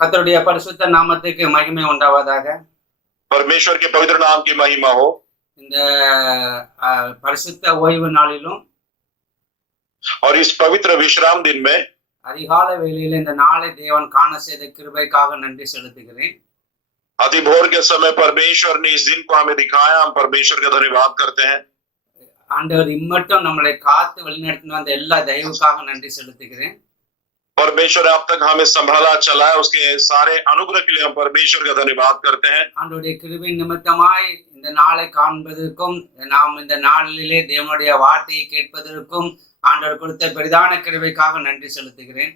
கர்த்தருடைய பரிசுத்த நாமத்துக்கு மகிமை உண்டாவதாக. परमेश्वर के पवित्र नाम की महिमा हो। இந்த பரிசுத்த ஓய்வு நாளிலும் और इस पवित्र विश्राम दिन में அதிகால வேளையில இந்த நாளை தேவன் காண செய்த கிருபைக்காக நன்றி செலுத்துகிறேன். अति भोर के समय परमेश्वर ने इस दिन को हमें दिखाया, हम परमेश्वर का धन्यवाद करते हैं। ஆண்டவர் இம்மட்டும் நம்மளை காத்து வழிநடத்தின அந்த எல்லா தயவுக்காக நன்றி செலுத்துகிறேன். परमेश्वर अब तक हमें संभाला चलाया, उसके सारे अनुग्रह के लिए हम परमेश्वर का धन्यवाद करते हैं। ஆண்டவருடைய கிருபை நிமித்தமாய் இந்த நாளை காண்பதற்கும் நாம் இந்த நாளிலே தேவனுடைய வார்த்தையை கேட்பதற்கும் ஆண்டவர் கொடுத்த பெரிதான கிருபைக்காக நன்றி செலுத்துகிறேன்.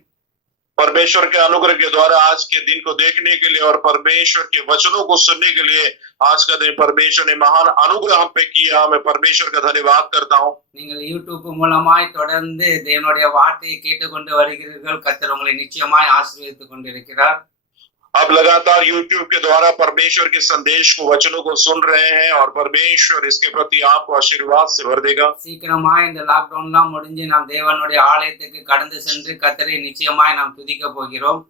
परमेश्वर के अनुग्रह के द्वारा आज के दिन को देखने के लिए और परमेश्वर के वचनों को सुनने के लिए आज का दिन परमेश्वर ने महान अनुग्रह हम पे किया, मैं परमेश्वर का धन्यवाद करता हूँ। நீங்கள் யூடியூப் மூலமாய் தொடர்ந்து தேவனுடைய வார்த்தையை கேட்டுக்கொண்டு வருகிறீர்கள். கர்த்தர் உங்களை நிச்சயமாய் ஆசீர்வதித்துக் கொண்டிருக்கிறார். अब लगातार YouTube के द्वारा परमेश्वर के संदेश को वचनों को सुन रहे हैं और परमेश्वर इसके प्रति आपको आशीर्वाद से भर देगा। சீக்கிரமாய் இந்த லாக்டவுன்லாம் முடிஞ்சு நாம் தேவனுடைய ஆலயத்துக்கு கடந்து சென்று கர்த்தரை நிச்சயமாய் நாம் துதிக்க போகிறோம்.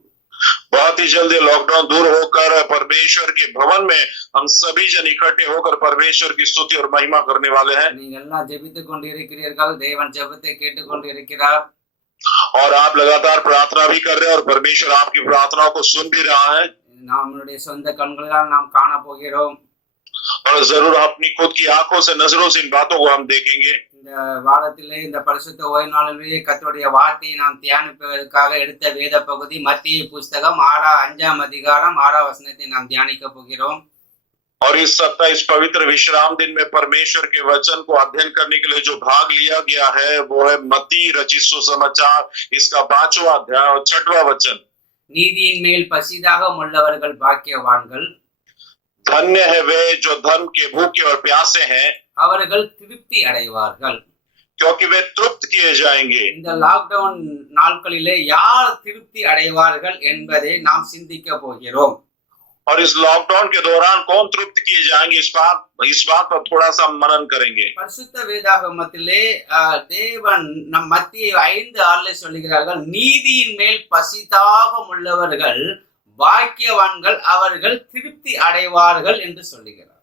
बहुत ही जल्दी लॉकडाउन दूर होकर परमेश्वर के भवन में हम सभी जन इकट्ठे होकर परमेश्वर की स्तुति और महिमा करने वाले हैं। நீங்கள் எல்லாம் ஜெபித்துக் கொண்டிருக்கிறீர்கள். தேவன் ஜெபத்தை கேட்டுக்கொண்டிருக்கிறார். और आप लगातार प्रार्थना भी कर रहे हैं और परमेश्वर आपकी प्रार्थनाओं को सुन भी रहा है। நம்மளுடைய சொந்த கண்களால் நாம் காண போகிறோம். और जरूर अपनी खुद की आंखों से नजरों से इन बातों को हम देखेंगे। இந்த வாரத்திலே இந்த பரிசுத்த ஓய்வு நாளிலே கர்த்தருடைய வார்த்தையை நாம் தியானிப்பதற்காக எடுத்த வேத பகுதி மத்தேயு புஸ்தகம் 5ஆம் அதிகாரம் 6ஆம் வசனத்தை நாம் தியானிக்க போகிறோம். और इस सप्ताह इस पवित्र विश्राम दिन में परमेश्वर के वचन को अध्ययन करने के लिए जो भाग लिया गया है वो है मत्ती रचित सुसमाचार, इसका 5वां अध्याय और 6वां वचन। நீதியின் மேல் பசிதாகம் உள்ளவர்கள் பாக்கியவான்கள், धन्य है वे जो धर्म के भूखे और प्यासे हैं, அவர்கள் திருப்தி அடைவார்கள். क्योंकि वे तृप्त किए जाएंगे। இந்த லாக்டவுன் நாட்களிலே யார் திருப்தி அடைவார்கள் என்பதை நாம் சிந்திக்க போகிறோம். और इस लॉकडाउन के दौरान कौन तृप्त किए जाएंगे, इस बात पर थोड़ा सा मनन करेंगे। பரிசுத்த வேதாகமத்திலே தேவன் நம் மத்திய 5:6 சொல்லுகிறார்கள், நீதியின் மேல் பசிதாகம் உள்ளவர்கள் பாக்கியவான்கள், அவர்கள் திருப்தி அடைவார்கள் என்று சொல்லுகிறார்.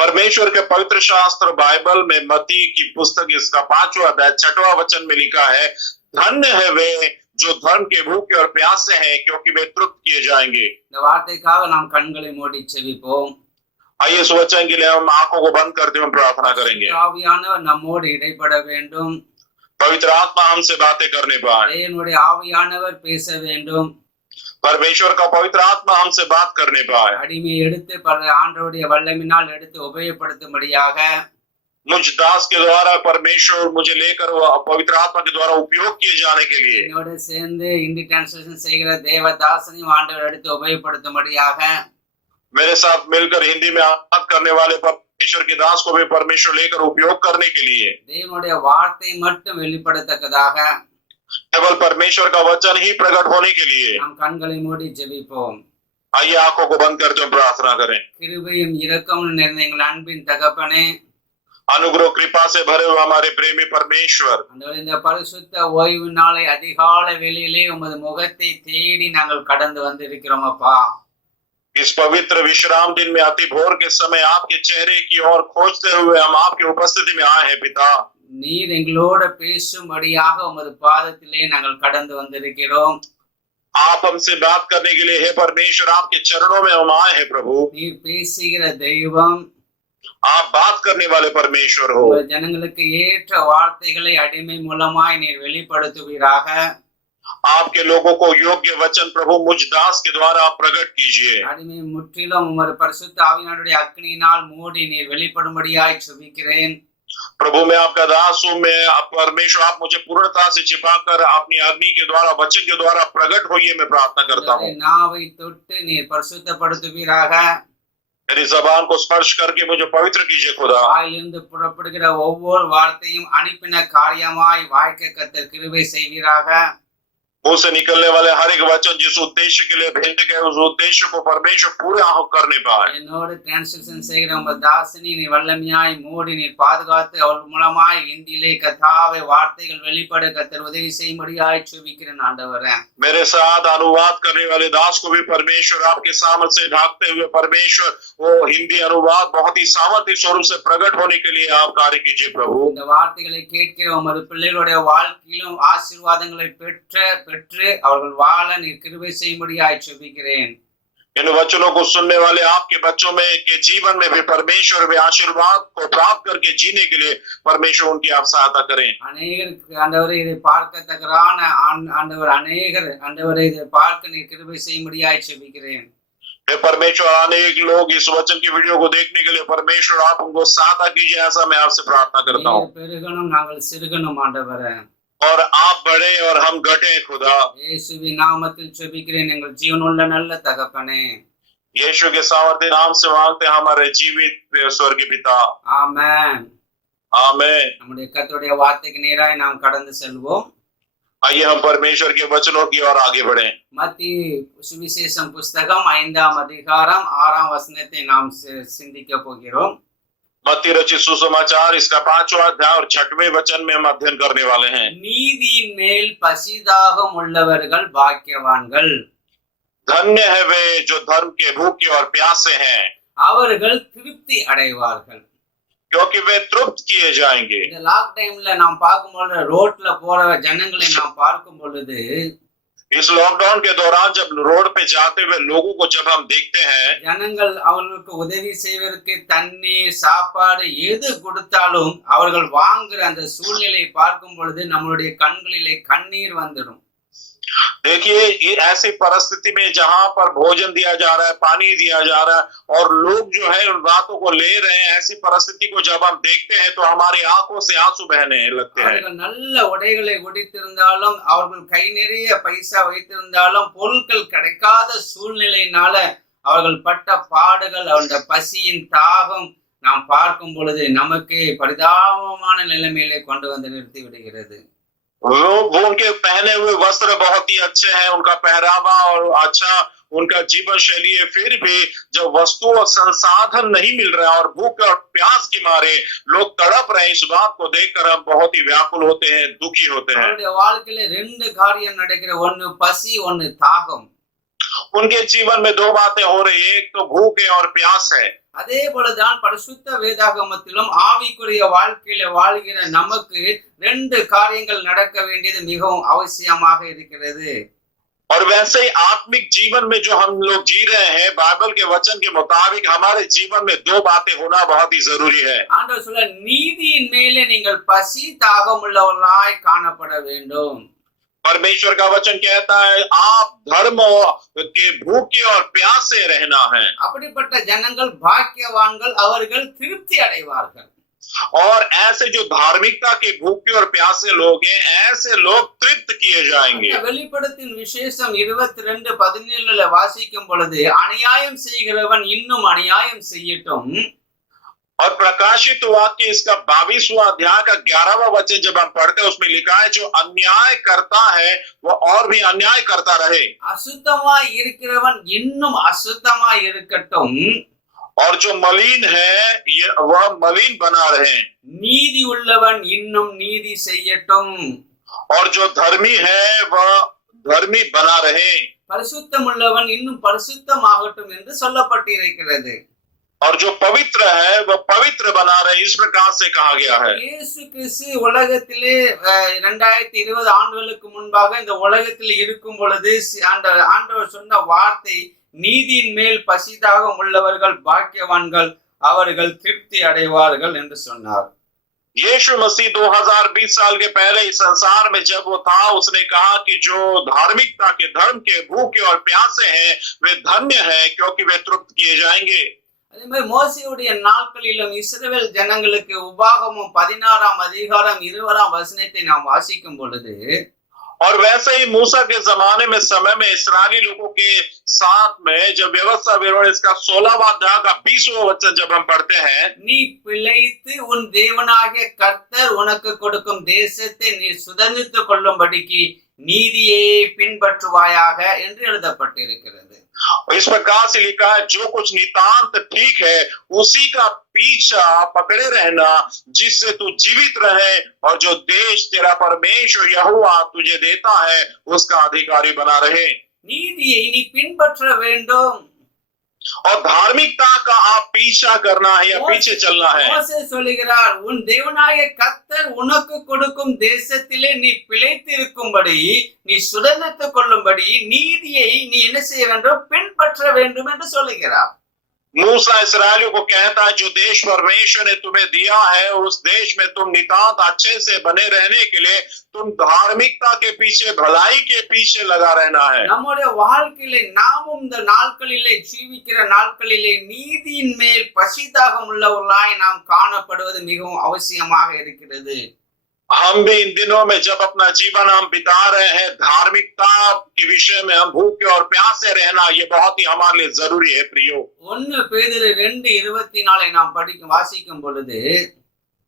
परमेश्वर के पवित्र शास्त्र बाइबल में मत्ती की पुस्तक इसका 5वां अध्याय 6वां वचन में लिखा है, धन्य है वे जो धर्म के भूखे और प्यासे हैं, क्योंकि वे तृप्त किए जाएंगे। இந்த வார்த்தைக்காக நாம் கண்களை மூடி செபிப்போம். आइए इस वचन के लिए हम आंखों को बंद करते हुए प्रार्थना करेंगे। ஆவியானவர் நம்மோடு இடைப்பட வேண்டும். पवित्र आत्मा हमसे बातें करने पाए, தேவனுடைய ஆவியானவர் பேச வேண்டும். परमेश्वर का पवित्र आत्मा हमसे बात करने पाए। அடிமையை எடுத்து ஆண்டவருடைய வல்லமையினால் எடுத்து உபயோகப்படுத்தும்படியாக मुझ दास के द्वारा परमेश्वर मुझे लेकर पवित्र आत्मा के द्वारा उपयोग किए जाने के लिए என்னோடு சேர்ந்து இந்தி டிரான்ஸ்லேஷன் செய்கிற தேவதாசனையும் ஆண்டவர் எடுத்து உபயோகப்படுத்தும்படியாக मेरे साथ मिलकर हिंदी में बात करने वाले परमेश्वर के दास को भी परमेश्वर लेकर उपयोग करने के लिए தேவனுடைய வார்த்தை மட்டும் வெளிப்படத்தக்கதாக केवल परमेश्वर का वचन ही प्रकट होने के लिए நாம் கண்களை மூடி ஜெபிப்போம். आइए आंखों को बंद करते हुए प्रार्थना करें। கிருபையும் இரக்கமும் நிறைந்த எங்கள் அன்பின் தகப்பனே, अनुग्रह कृपा से भरे हुए हमारे प्रेमी परमेश्वर, இந்த பரிசுத்த ஓய்வு நாளை அதிகால வேளையிலே உமது முகத்தை தேடி நாங்கள் கடந்து வந்திருக்கிறோம் அப்பா. इस पवित्र विश्राम दिन में अति भोर के समय आपके चेहरे की ओर खोजते हुए हम आपकी उपस्थिति में आए हैं पिता। நீர் எங்களோடு பேசும்படியாக உமது பாதத்திலே நாங்கள் கடந்து வந்திருக்கிறோம். आप हमसे बात करने के लिए हे परमेश्वर आपके चरणों में हम आए हैं प्रभु। நீர் பேசுகிற தெய்வம், आप बात करने वाले परमेश्वर हो। ஜனங்களுக்கு ஏற்ற வார்த்தைகளை அடிமை மூலமாய் நீர் வெளிப்படுத்துவீராக. आपके लोगों को योग्य वचन प्रभु मुझ दास के द्वारा आप प्रकट कीजिए। அடிமை முற்றிலும் உமது பரிசுத்த ஆவியானவருடைய அக்கினியினால் மூடி நீர் வெளிப்படும்படியாய் ஜெபிக்கிறேன். प्रभु मैं आपका दास हूँ, मैं परमेश्वर आप मुझे पूर्णता से छिपाकर अपनी अग्नि के द्वारा वचन के द्वारा प्रकट होइए, मैं प्रार्थना करता हूँ। நாவை தொட்டு நீர் பரிசுத்தப்படுத்துவீராக. मेरी जबान को स्पर्श करके मुझे पवित्र कीजिए खुदा। வாயிலிருந்து புறப்படுகிற ஒவ்வொரு வார்த்தையும் அனுப்பின காரியமாய் வாய்க்க கர்த்தர் கிருபை செய்வீராக. मुंह से निकलने वाले हर एक वचन जिस उद्देश्य के लिए भेजे गए उस उद्देश्य को परमेश्वर पूरा करने पाए। என்னோடு டிரான்ஸ்லேஷன் செய்கிற உங்கள் தாசனை நீ வல்லமையாய் மூடி நீ பாதுகாத்து அவள் மூலமாய் இந்தியிலே கர்த்தாவே வார்த்தைகள் வெளிப்பட கர்த்தர் உதவி செய்யும்படியாய் ஜெபிக்கிறேன் ஆண்டவரே। मेरे साथ अनुवाद करने वाले दास को भी परमेश्वर आपके सामर्थ्य से ढाकते हुए परमेश्वर वो हिंदी अनुवाद बहुत ही सामर्थ्य स्वरूप से प्रकट होने के लिए आप कार्य कीजिए प्रभु। இந்த வார்த்தைகளை கேட்கிற உமது பிள்ளைகளுடைய வாழ்க்கையிலும் ஆசீர்வாதங்களை பெற்று அவர்கள் வாழ நீர் கிருபை செய்யும்படியாய் ஜெபிக்கிறேன்। इन वचनों को सुनने वाले आपके बच्चों में के जीवन में भी परमेश्वर वे आशीर्वाद को प्राप्त करके जीने के लिए परमेश्वर उनकी आप सहायता करें। அநேகருக்கு ஆண்டவரே இதை பார்க்கத்தக்கதான ஆண்டவர் அநேகர் ஆண்டவரே இதை பார்க்க நீர் கிருபை செய்யும்படியாய் ஜெபிக்கிறேன்। हे परमेश्वर अनेक लोग इस वचन की वीडियो को देखने के लिए परमेश्वर आप उनको सहायता कीजिए ऐसा मैं आपसे प्रार्थना करता हूँ। பெருகணும் நாங்கள் சிறுகணும் ஆண்டவரே। और आप बढ़े और हम घटे खुदा। இயேசுவின் நாமத்தில் ஜெபிக்கிறேன் எங்கள் ஜீவனுள்ள நல்ல தகப்பனே। यीशु के सामर्थ्य नाम से मांगते हैं हमारे जीवित स्वर्गीय पिता। ஆமென் आमीन। நம்முடைய கர்த்தருடைய வார்த்தைக்கு நேராய் நாம் கடந்து செல்வோம்। आइए हम परमेश्वर के वचनों की ओर आगे बढ़ें। மத்திய சுவிசேஷம் புஸ்தகம் 5ஆம் அதிகாரம் 6ஆம் வசனத்தை நாம் சிந்திக்க போகிறோம்। मत्ती रचित सुसमाचार इसका 5वां अध्याय और 6वें वचन में हम अध्ययन करने वाले हैं। நீதியின் மேல் பசிதாகம் உள்ளவர்கள் பாக்கியவான்கள்। धन्य है वे जो धर्म के भूखे और प्यासे हैं அவர்கள் திருப்தி அடைவார்கள்। क्योंकि वे तृप्त किए जाएंगे। இந்த லாக் டைம்ல நாம் பார்க்கும்போது ரோட்ல போற ஜனங்களை நாம் பார்க்கும் பொழுது इस लॉकडाउन के दौरान जब रोड पे जाते हुए लोगों को जब हम देखते हैं ஜனங்கள் அவர்களுக்கு உதவி செய்வதற்கு தண்ணீர் சாப்பாடு எது கொடுத்தாலும் அவர்கள் வாங்குற அந்த சூழ்நிலையை பார்க்கும் பொழுது நம்மளுடைய கண்களிலே கண்ணீர் வந்துடும்। देखिए ये ऐसी परिस्थिति में जहां पर भोजन दिया जा रहा है पानी दिया जा रहा है और लोग जो है उन बातों को ले रहे हैं ऐसी परिस्थिति को जब हम देखते हैं तो हमारी आंखों से आंसू बहने लगते हैं। அவர்கள் நல்ல உடைகளை உடுத்திருந்தாலும் அவர்கள் கை நிறைய பைசா வைத்திருந்தாலும் பொருட்கள் கிடைக்காத சூழ்நிலையினால அவர்கள் பட்ட பாடுகள் அந்த பசியின் தாகம் நாம் பார்க்கும் பொழுது நமக்கு பரிதாபமான நிலைமையிலே கொண்டு வந்து நிறுத்தி விடுகிறது। वो उनके पहने हुए वस्त्र बहुत ही अच्छे हैं उनका पहरावा और अच्छा उनका जीवन शैली है फिर भी जब वस्तु और संसाधन नहीं मिल रहा और भूख और प्यास के मारे लोग तड़प रहे इस बात को देखकर हम बहुत ही व्याकुल होते हैं दुखी होते हैं। வாழ்க்கையில ரெண்டு காரியம் நடக்கிற ஒன்னு பசி ஒன்னு தாகம்। उनके जीवन में दो बातें हो रही है एक तो भूख है और प्यास है। அதே போலதான் பரிசுத்த வேதாகமத்திலும் ஆவிக்குரிய வாழ்க்கையில வாழ்கிற நமக்கு ரெண்டு காரியங்கள் நடக்க வேண்டியது மிகவும் அவசியமாக இருக்கிறது। और वैसे ही आत्मिक जीवन में जो हम लोग जी रहे हैं बाइबल के वचन के मुताबिक हमारे जीवन में दो बातें होना बहुत ही जरूरी है। ஆண்டவர் சொல்ல நீதியின் மேலே நீங்கள் பசி தாகம் உள்ளவர்களாய் காணப்பட வேண்டும்। परमेश्वर का वचन कहता है आप धर्म के भूखे और प्यासे रहना है। அப்படிப்பட்ட ஜனங்கள் பாக்கியவான்கள் அவர்கள் திருப்தி அடைவார்கள்। और ऐसे जो धार्मिकता के भूखे और प्यासे लोग हैं ऐसे लोग तृप्त किए जाएंगे। வெளிப்படுத்தின் விசேஷம் 22:17 வாசிக்கும் பொழுது அநியாயம் செய்கிறவன் இன்னும் அநியாயம் செய்யட்டும்। और प्रकाशित वाक्य इसका 22वां अध्याय का 11वां वचन जब हम पढ़ते हैं उसमें लिखा है जो अन्याय करता है वो और भी अन्याय करता रहे। அசுத்தமாய் இருக்கிறவன் இன்னும் அசுத்தமாய் இருக்கட்டும்। और जो मलिन है ये वह मलिन बना रहे। நீதி உள்ளவன் இன்னும் நீதி செய்யட்டும்। और जो धर्मी है वह धर्मी बना रहे। பரிசுத்தம் உள்ளவன் இன்னும் பரிசுத்தமாகட்டும் என்று சொல்லப்பட்டிருக்கிறது। और जो पवित्र है वह पवित्र बना रहे इस प्रकार से कहा गया है। இயேசு கிறிஸ்து உலகத்திலே 2020 ஆண்டுகளுக்கு முன்பாக இந்த உலகத்தில் இருக்கும் பொழுது ஆண்டவர் சொன்ன வார்த்தை நீதியின் மேல் பசிதாகம் உள்ளவர்கள் பாக்கியவான்கள் அவர்கள் திருப்தி அடைவார்கள் என்று சொன்னார்। यीशु मसीह 2020 साल के पहले इस संसार में जब वो था उसने कहा कि जो धार्मिकता के धर्म के भूखे और प्यासे हैं वे धन्य हैं क्योंकि वे तृप्त किए जाएंगे। அதே மாதிரி மோசேயுடைய நாட்களிலும் இஸ்ரவேல் ஜனங்களுக்கு உபாகமம் 16ஆம் அதிகாரம் 20ஆம் வசனத்தை நாம் வாசிக்கும் பொழுது और वैसे ही मूसा के जमाने में समय में इस्राएली लोगों के साथ में जब व्यवस्था विरोध इसका 16वां अध्याय का 20वां वचन जब हम पढ़ते हैं நீ பிழைத்து உன் தேவனாகிய கர்த்தர் உனக்கு கொடுக்கும் தேசத்தை நீ சுதந்திரித்துக் கொள்ளும்படிக்கு நீதியை பின்பற்றுவாயாக என்று எழுதப்பட்டிருக்கிறது. इस प्रकार से लिखा है, जो कुछ नितांत ठीक है उसी का पीछा पकड़े रहना, जिससे तू जीवित रहे और जो देश तेरा परमेश्वर यहोवा तुझे देता है उसका अधिकारी बना रहे। நீதியை நீ பின்பற்ற வேண்டும். और धार्मिकता का आप पीछा करना है या पीछे चलना है। மோசே சொல்லுகிறார், உன் தேவனாகிய கர்த்தர் உனக்கு கொடுக்கும் தேசத்திலே நீ பிழைத்திருக்கும்படி, நீ சுதந்திரத்துக் கொள்ளும்படி நீதியை நீ என்ன செய்ய வேண்டும், பின்பற்ற வேண்டும் என்று சொல்லுகிறார். मूसा इस्राएलियों को कहता है, जो देश परमेश्वर ने तुम्हें दिया है उस देश में तुम नितांत अच्छे से बने रहने के लिए तुम धार्मिकता के पीछे, भलाई के पीछे लगा रहना है। நம்முடைய வாழ்க்கையிலே நாமும் இந்த நாட்களிலே ஜீவிக்கிற நாட்களிலே நீதியின் மேல் பசிதாகம் உள்ளவர்களாய் நாம் காணப்படுவது மிகவும் அவசியமாக இருக்கிறது. हम भी इन दिनों में जब अपना जीवन हम बिता रहे हैं, धार्मिकता के विषय में हम भूखे और प्यासे रहना, ये बहुत ही हमारे लिए जरूरी है प्रियो। 1 பேதுரு 2:24 நாம் வாசிக்கும் பொழுது,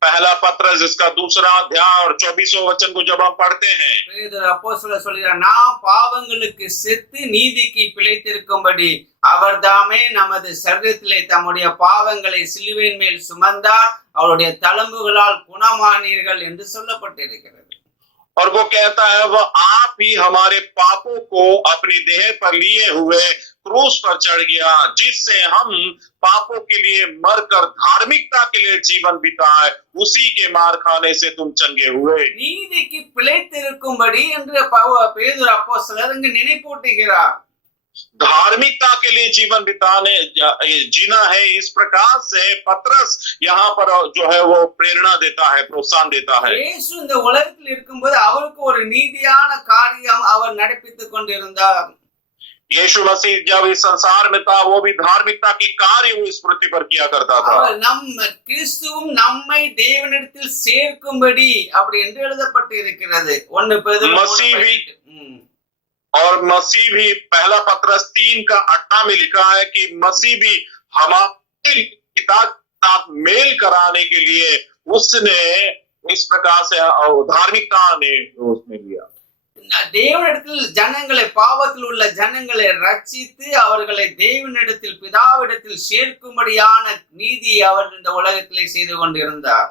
पहला पत्र जिसका दूसरा अध्याय और 24वां वचन को जब हम पढ़ते हैं, பேதுரு அப்போஸ்தலர் சொல்கிறார், நாம் பாவங்களுக்கு செத்து நீதிக்கு பிழைத்திருக்கும்படி அவர் தாமே நமது சரீரத்திலே தம்முடைய பாவங்களை சிலுவையின் மேல் சுமந்தார், அவருடைய தழும்புகளால் குணமானீர்கள் என்று சொல்லப்பட்டிருக்கிறது. और वो कहता है, वह आप ही हमारे पापों को अपनी देह पर लिए हुए क्रूस पर चढ़ गया, जिससे हम पापों के लिए मरकर धार्मिकता के लिए जीवन बिताए, उसी के मार खाने से तुम चंगे हुए। நீதிக்கு பிழைத்திருக்கும்படி என்று பேதுரு அப்போஸ்தலர் இங்கு நினைப்பூட்டுகிறார். धार्मिकता के लिए जीवन बिताने जीना है, इस प्रकार से पत्रस यहाँ पर जो है वो प्रेरणा देता है, प्रोत्साहन देता है। இயேசு இந்த உலகத்தில் இருக்கும்போது அவருக்கு ஒரு நீதியான காரியம் அவர் நடப்பித்துக் கொண்டிருந்தார். यीशु मसीह जब इस संसार में था, वो भी धार्मिकता के कार्य वो इस पृथ्वी पर किया करता था। அவர் கிறிஸ்துவும் நம்மை தேவனிடத்தில் சேர்க்கும்படி அப்படி என்று எழுதப்பட்டு இருக்கிறது. 1 பேதுரு मसीह भी और मसीह भी पहला पत्रस 3:8 में लिखा है कि मसीह भी हमारे पिता के साथ मेल कराने के लिए उसने इस प्रकार से धार्मिकता ने उसने लिया। தேவனிடத்தில் ஜனங்களை, பாவத்தில் உள்ள ஜனங்களை ரட்சித்து அவர்களை தேவனிடத்தில் பிதாவிடத்தில் சேர்க்கும்படியான நீதியை அவர் இந்த உலகத்திலே செய்து கொண்டிருந்தார்.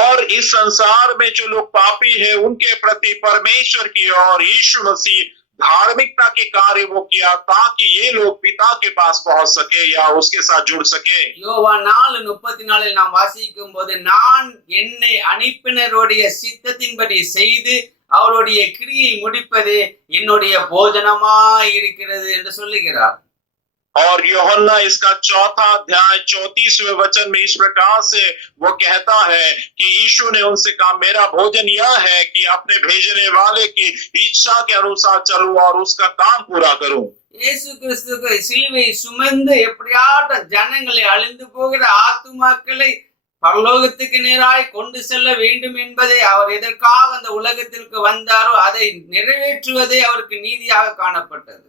और इस संसार में जो लोग पापी हैं उनके प्रति परमेश्वर की और यीशु मसीह धार्मिकता के कार्य वो किया, ताकि ये लोग पिता के पास पहुंच सके या उसके साथ जुड़ सके। யோவான் 4:34 நாம் வாசிக்கும் போது, நான் என்னை அனுப்பினருடைய சித்தத்தின்படி செய்து அவருடைய கிரியை முடிப்பதே என்னுடைய போஜனமாய் இருக்கிறது என்று சொல்லுகிறார். और यूहन्ना इसका 4 अध्याय 34वें वचन में इस प्रकार से वो कहता है कि यीशु ने उनसे कहा, मेरा भोजन यह है कि अपने भेजने वाले की इच्छा के अनुसार चलूं और उसका काम पूरा करूं। இயேசு கிறிஸ்துவை சிலுவை சுமந்து எப்படியாட்ட ஜனங்களை, அழிந்து போகிற ஆத்துமாக்களை பரலோகத்துக்கு நேராய் கொண்டு செல்ல வேண்டும் என்பதை அவர் எதற்காக அந்த உலகத்திற்கு வந்தாரோ அதை நிறைவேற்றுவதே அவருக்கு நீதியாக காணப்பட்டது.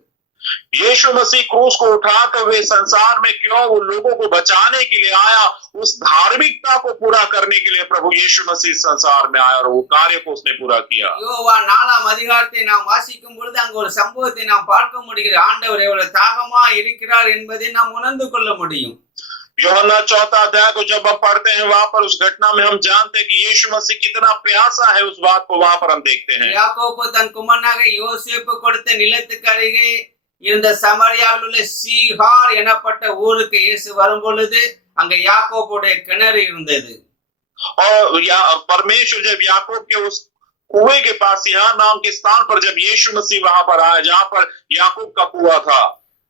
यीशु मसीह क्रूस को उठाकर वे संसार में क्यों वो लोगों को बचाने के लिए आया, उस धार्मिकता को पूरा करने के लिए प्रभु यीशु मसीह संसार में आया और वो कार्य को उसने पूरा किया। யோவான் 4ஆம் அதிகாரத்தை நாம் வாசிக்கும் பொழுது அங்கு ஒரு சம்பவத்தை நாம் பார்க்க முடிகிறது. ஆண்டவர் எவ்வளவு தாகமா இருக்கிறார் என்பதை நாம் உணர்ந்து கொள்ள முடியும். यूहन्ना 4 अध्याय को जब हम पढ़ते हैं, वहां पर उस घटना में हम जानते हैं कि यीशु मसीह कितना प्यासा है, उस बात को वहां पर हम देखते हैं। யாக்கோபு தன் குமாரனாக யோசேப்பு கொடுத்த நிலத்துக்கு அருகே இருந்த சமாரியாவில் உள்ள சீகார் எனப்பட்ட ஊருக்கு இயேசு வரும் பொழுது அங்க யாக்கோபுடைய கிணறு இருந்தது. और परमेश्वर जब याकूब के उस कुएं के पास यहाँ नाम के स्थान पर जब यीशु मसीह वहां पर आया, जहां पर याकूब का कुआं था,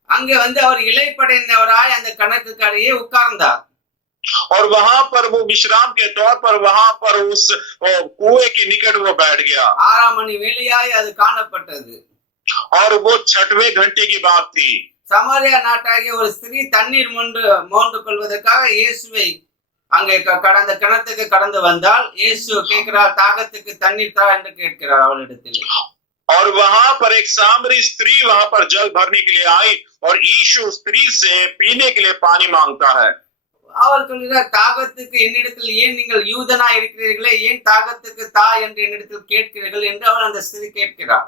அங்க அவர் இளைப்படைந்தவராய் அந்த கிணத்துக்கு அருகே உட்கார்ந்தார். और वहां पर वो विश्राम के तौर पर वहां पर उस कुएं के निकट वो बैठ गया। 6ஆம் மணி வேளையாய் அது காணப்பட்டது. और वो 6वें घंटे की बात थी। சமாரியா நாட்டாகிய ஒரு ஸ்திரீ தண்ணீர் மோந்து கொள்வதற்காக இயேசுவை அங்கே கடந்த கிணத்துக்கு கடந்து வந்தால், இயேசு கேட்கிறார், தாகத்துக்கு தண்ணீர் தா என்று கேட்கிறார் அவளிடத்தில். और वहां पर एक सामरी स्त्री वहां पर जल भरने के लिए आई और यीशु स्त्री से पीने के लिए पानी मांगता है। அவர் சொல்கிறார், தாகத்துக்கு என்னிடத்தில் ஏன் நீங்கள் யூதனா இருக்கிறீர்களே, ஏன் தாகத்துக்கு தா என்று என்னிடத்தில் கேட்கிறீர்கள் என்று அவள் அந்த ஸ்திரீ கேட்கிறார்.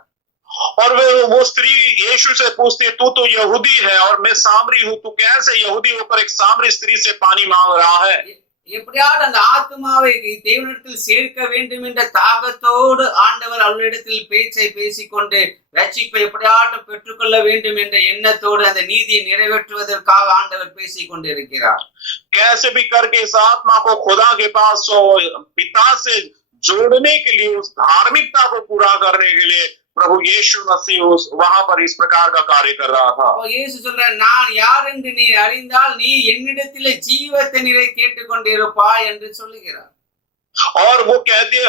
और वो स्त्री यीशु से पूछती है, तू तो यहूदी है और मैं सामरी हूं, तू कैसे यहूदी होकर एक सामरी स्त्री से पानी मांग रहा है? எப்படியாவது அந்த ஆத்மாவை தேவனிடத்தில் சேர்க்க வேண்டும் என்ற தாகத்தோடு ஆண்டவர் அவளிடத்தில் பேச்சை பேசிக்கொண்டு ரட்சிப்பை எப்படியாவது பெற்றுக்கொள்ள வேண்டும் என்ற எண்ணத்தோடு அந்த நீதியை நிறைவேற்றுவதற்காக ஆண்டவர் பேசிக் கொண்டிருக்கிறார். कैसे भी करके इस आत्मा को खुदा के पास पिता से जोड़ने के लिए, उस धार्मिकता को पूरा करने के लिए प्रभु यीशु मसीह उस वहां पर इस प्रकार का कार्य कर रहा था. இயேசு சொல்றார், நான் யார் என்று நீ அறிந்தால் நீ என்னிடத்திலே ஜீவ தண்ணீரை கேட்டுக்கொண்டிருப்பாய் என்று சொல்லுகிறார். और वो कहते,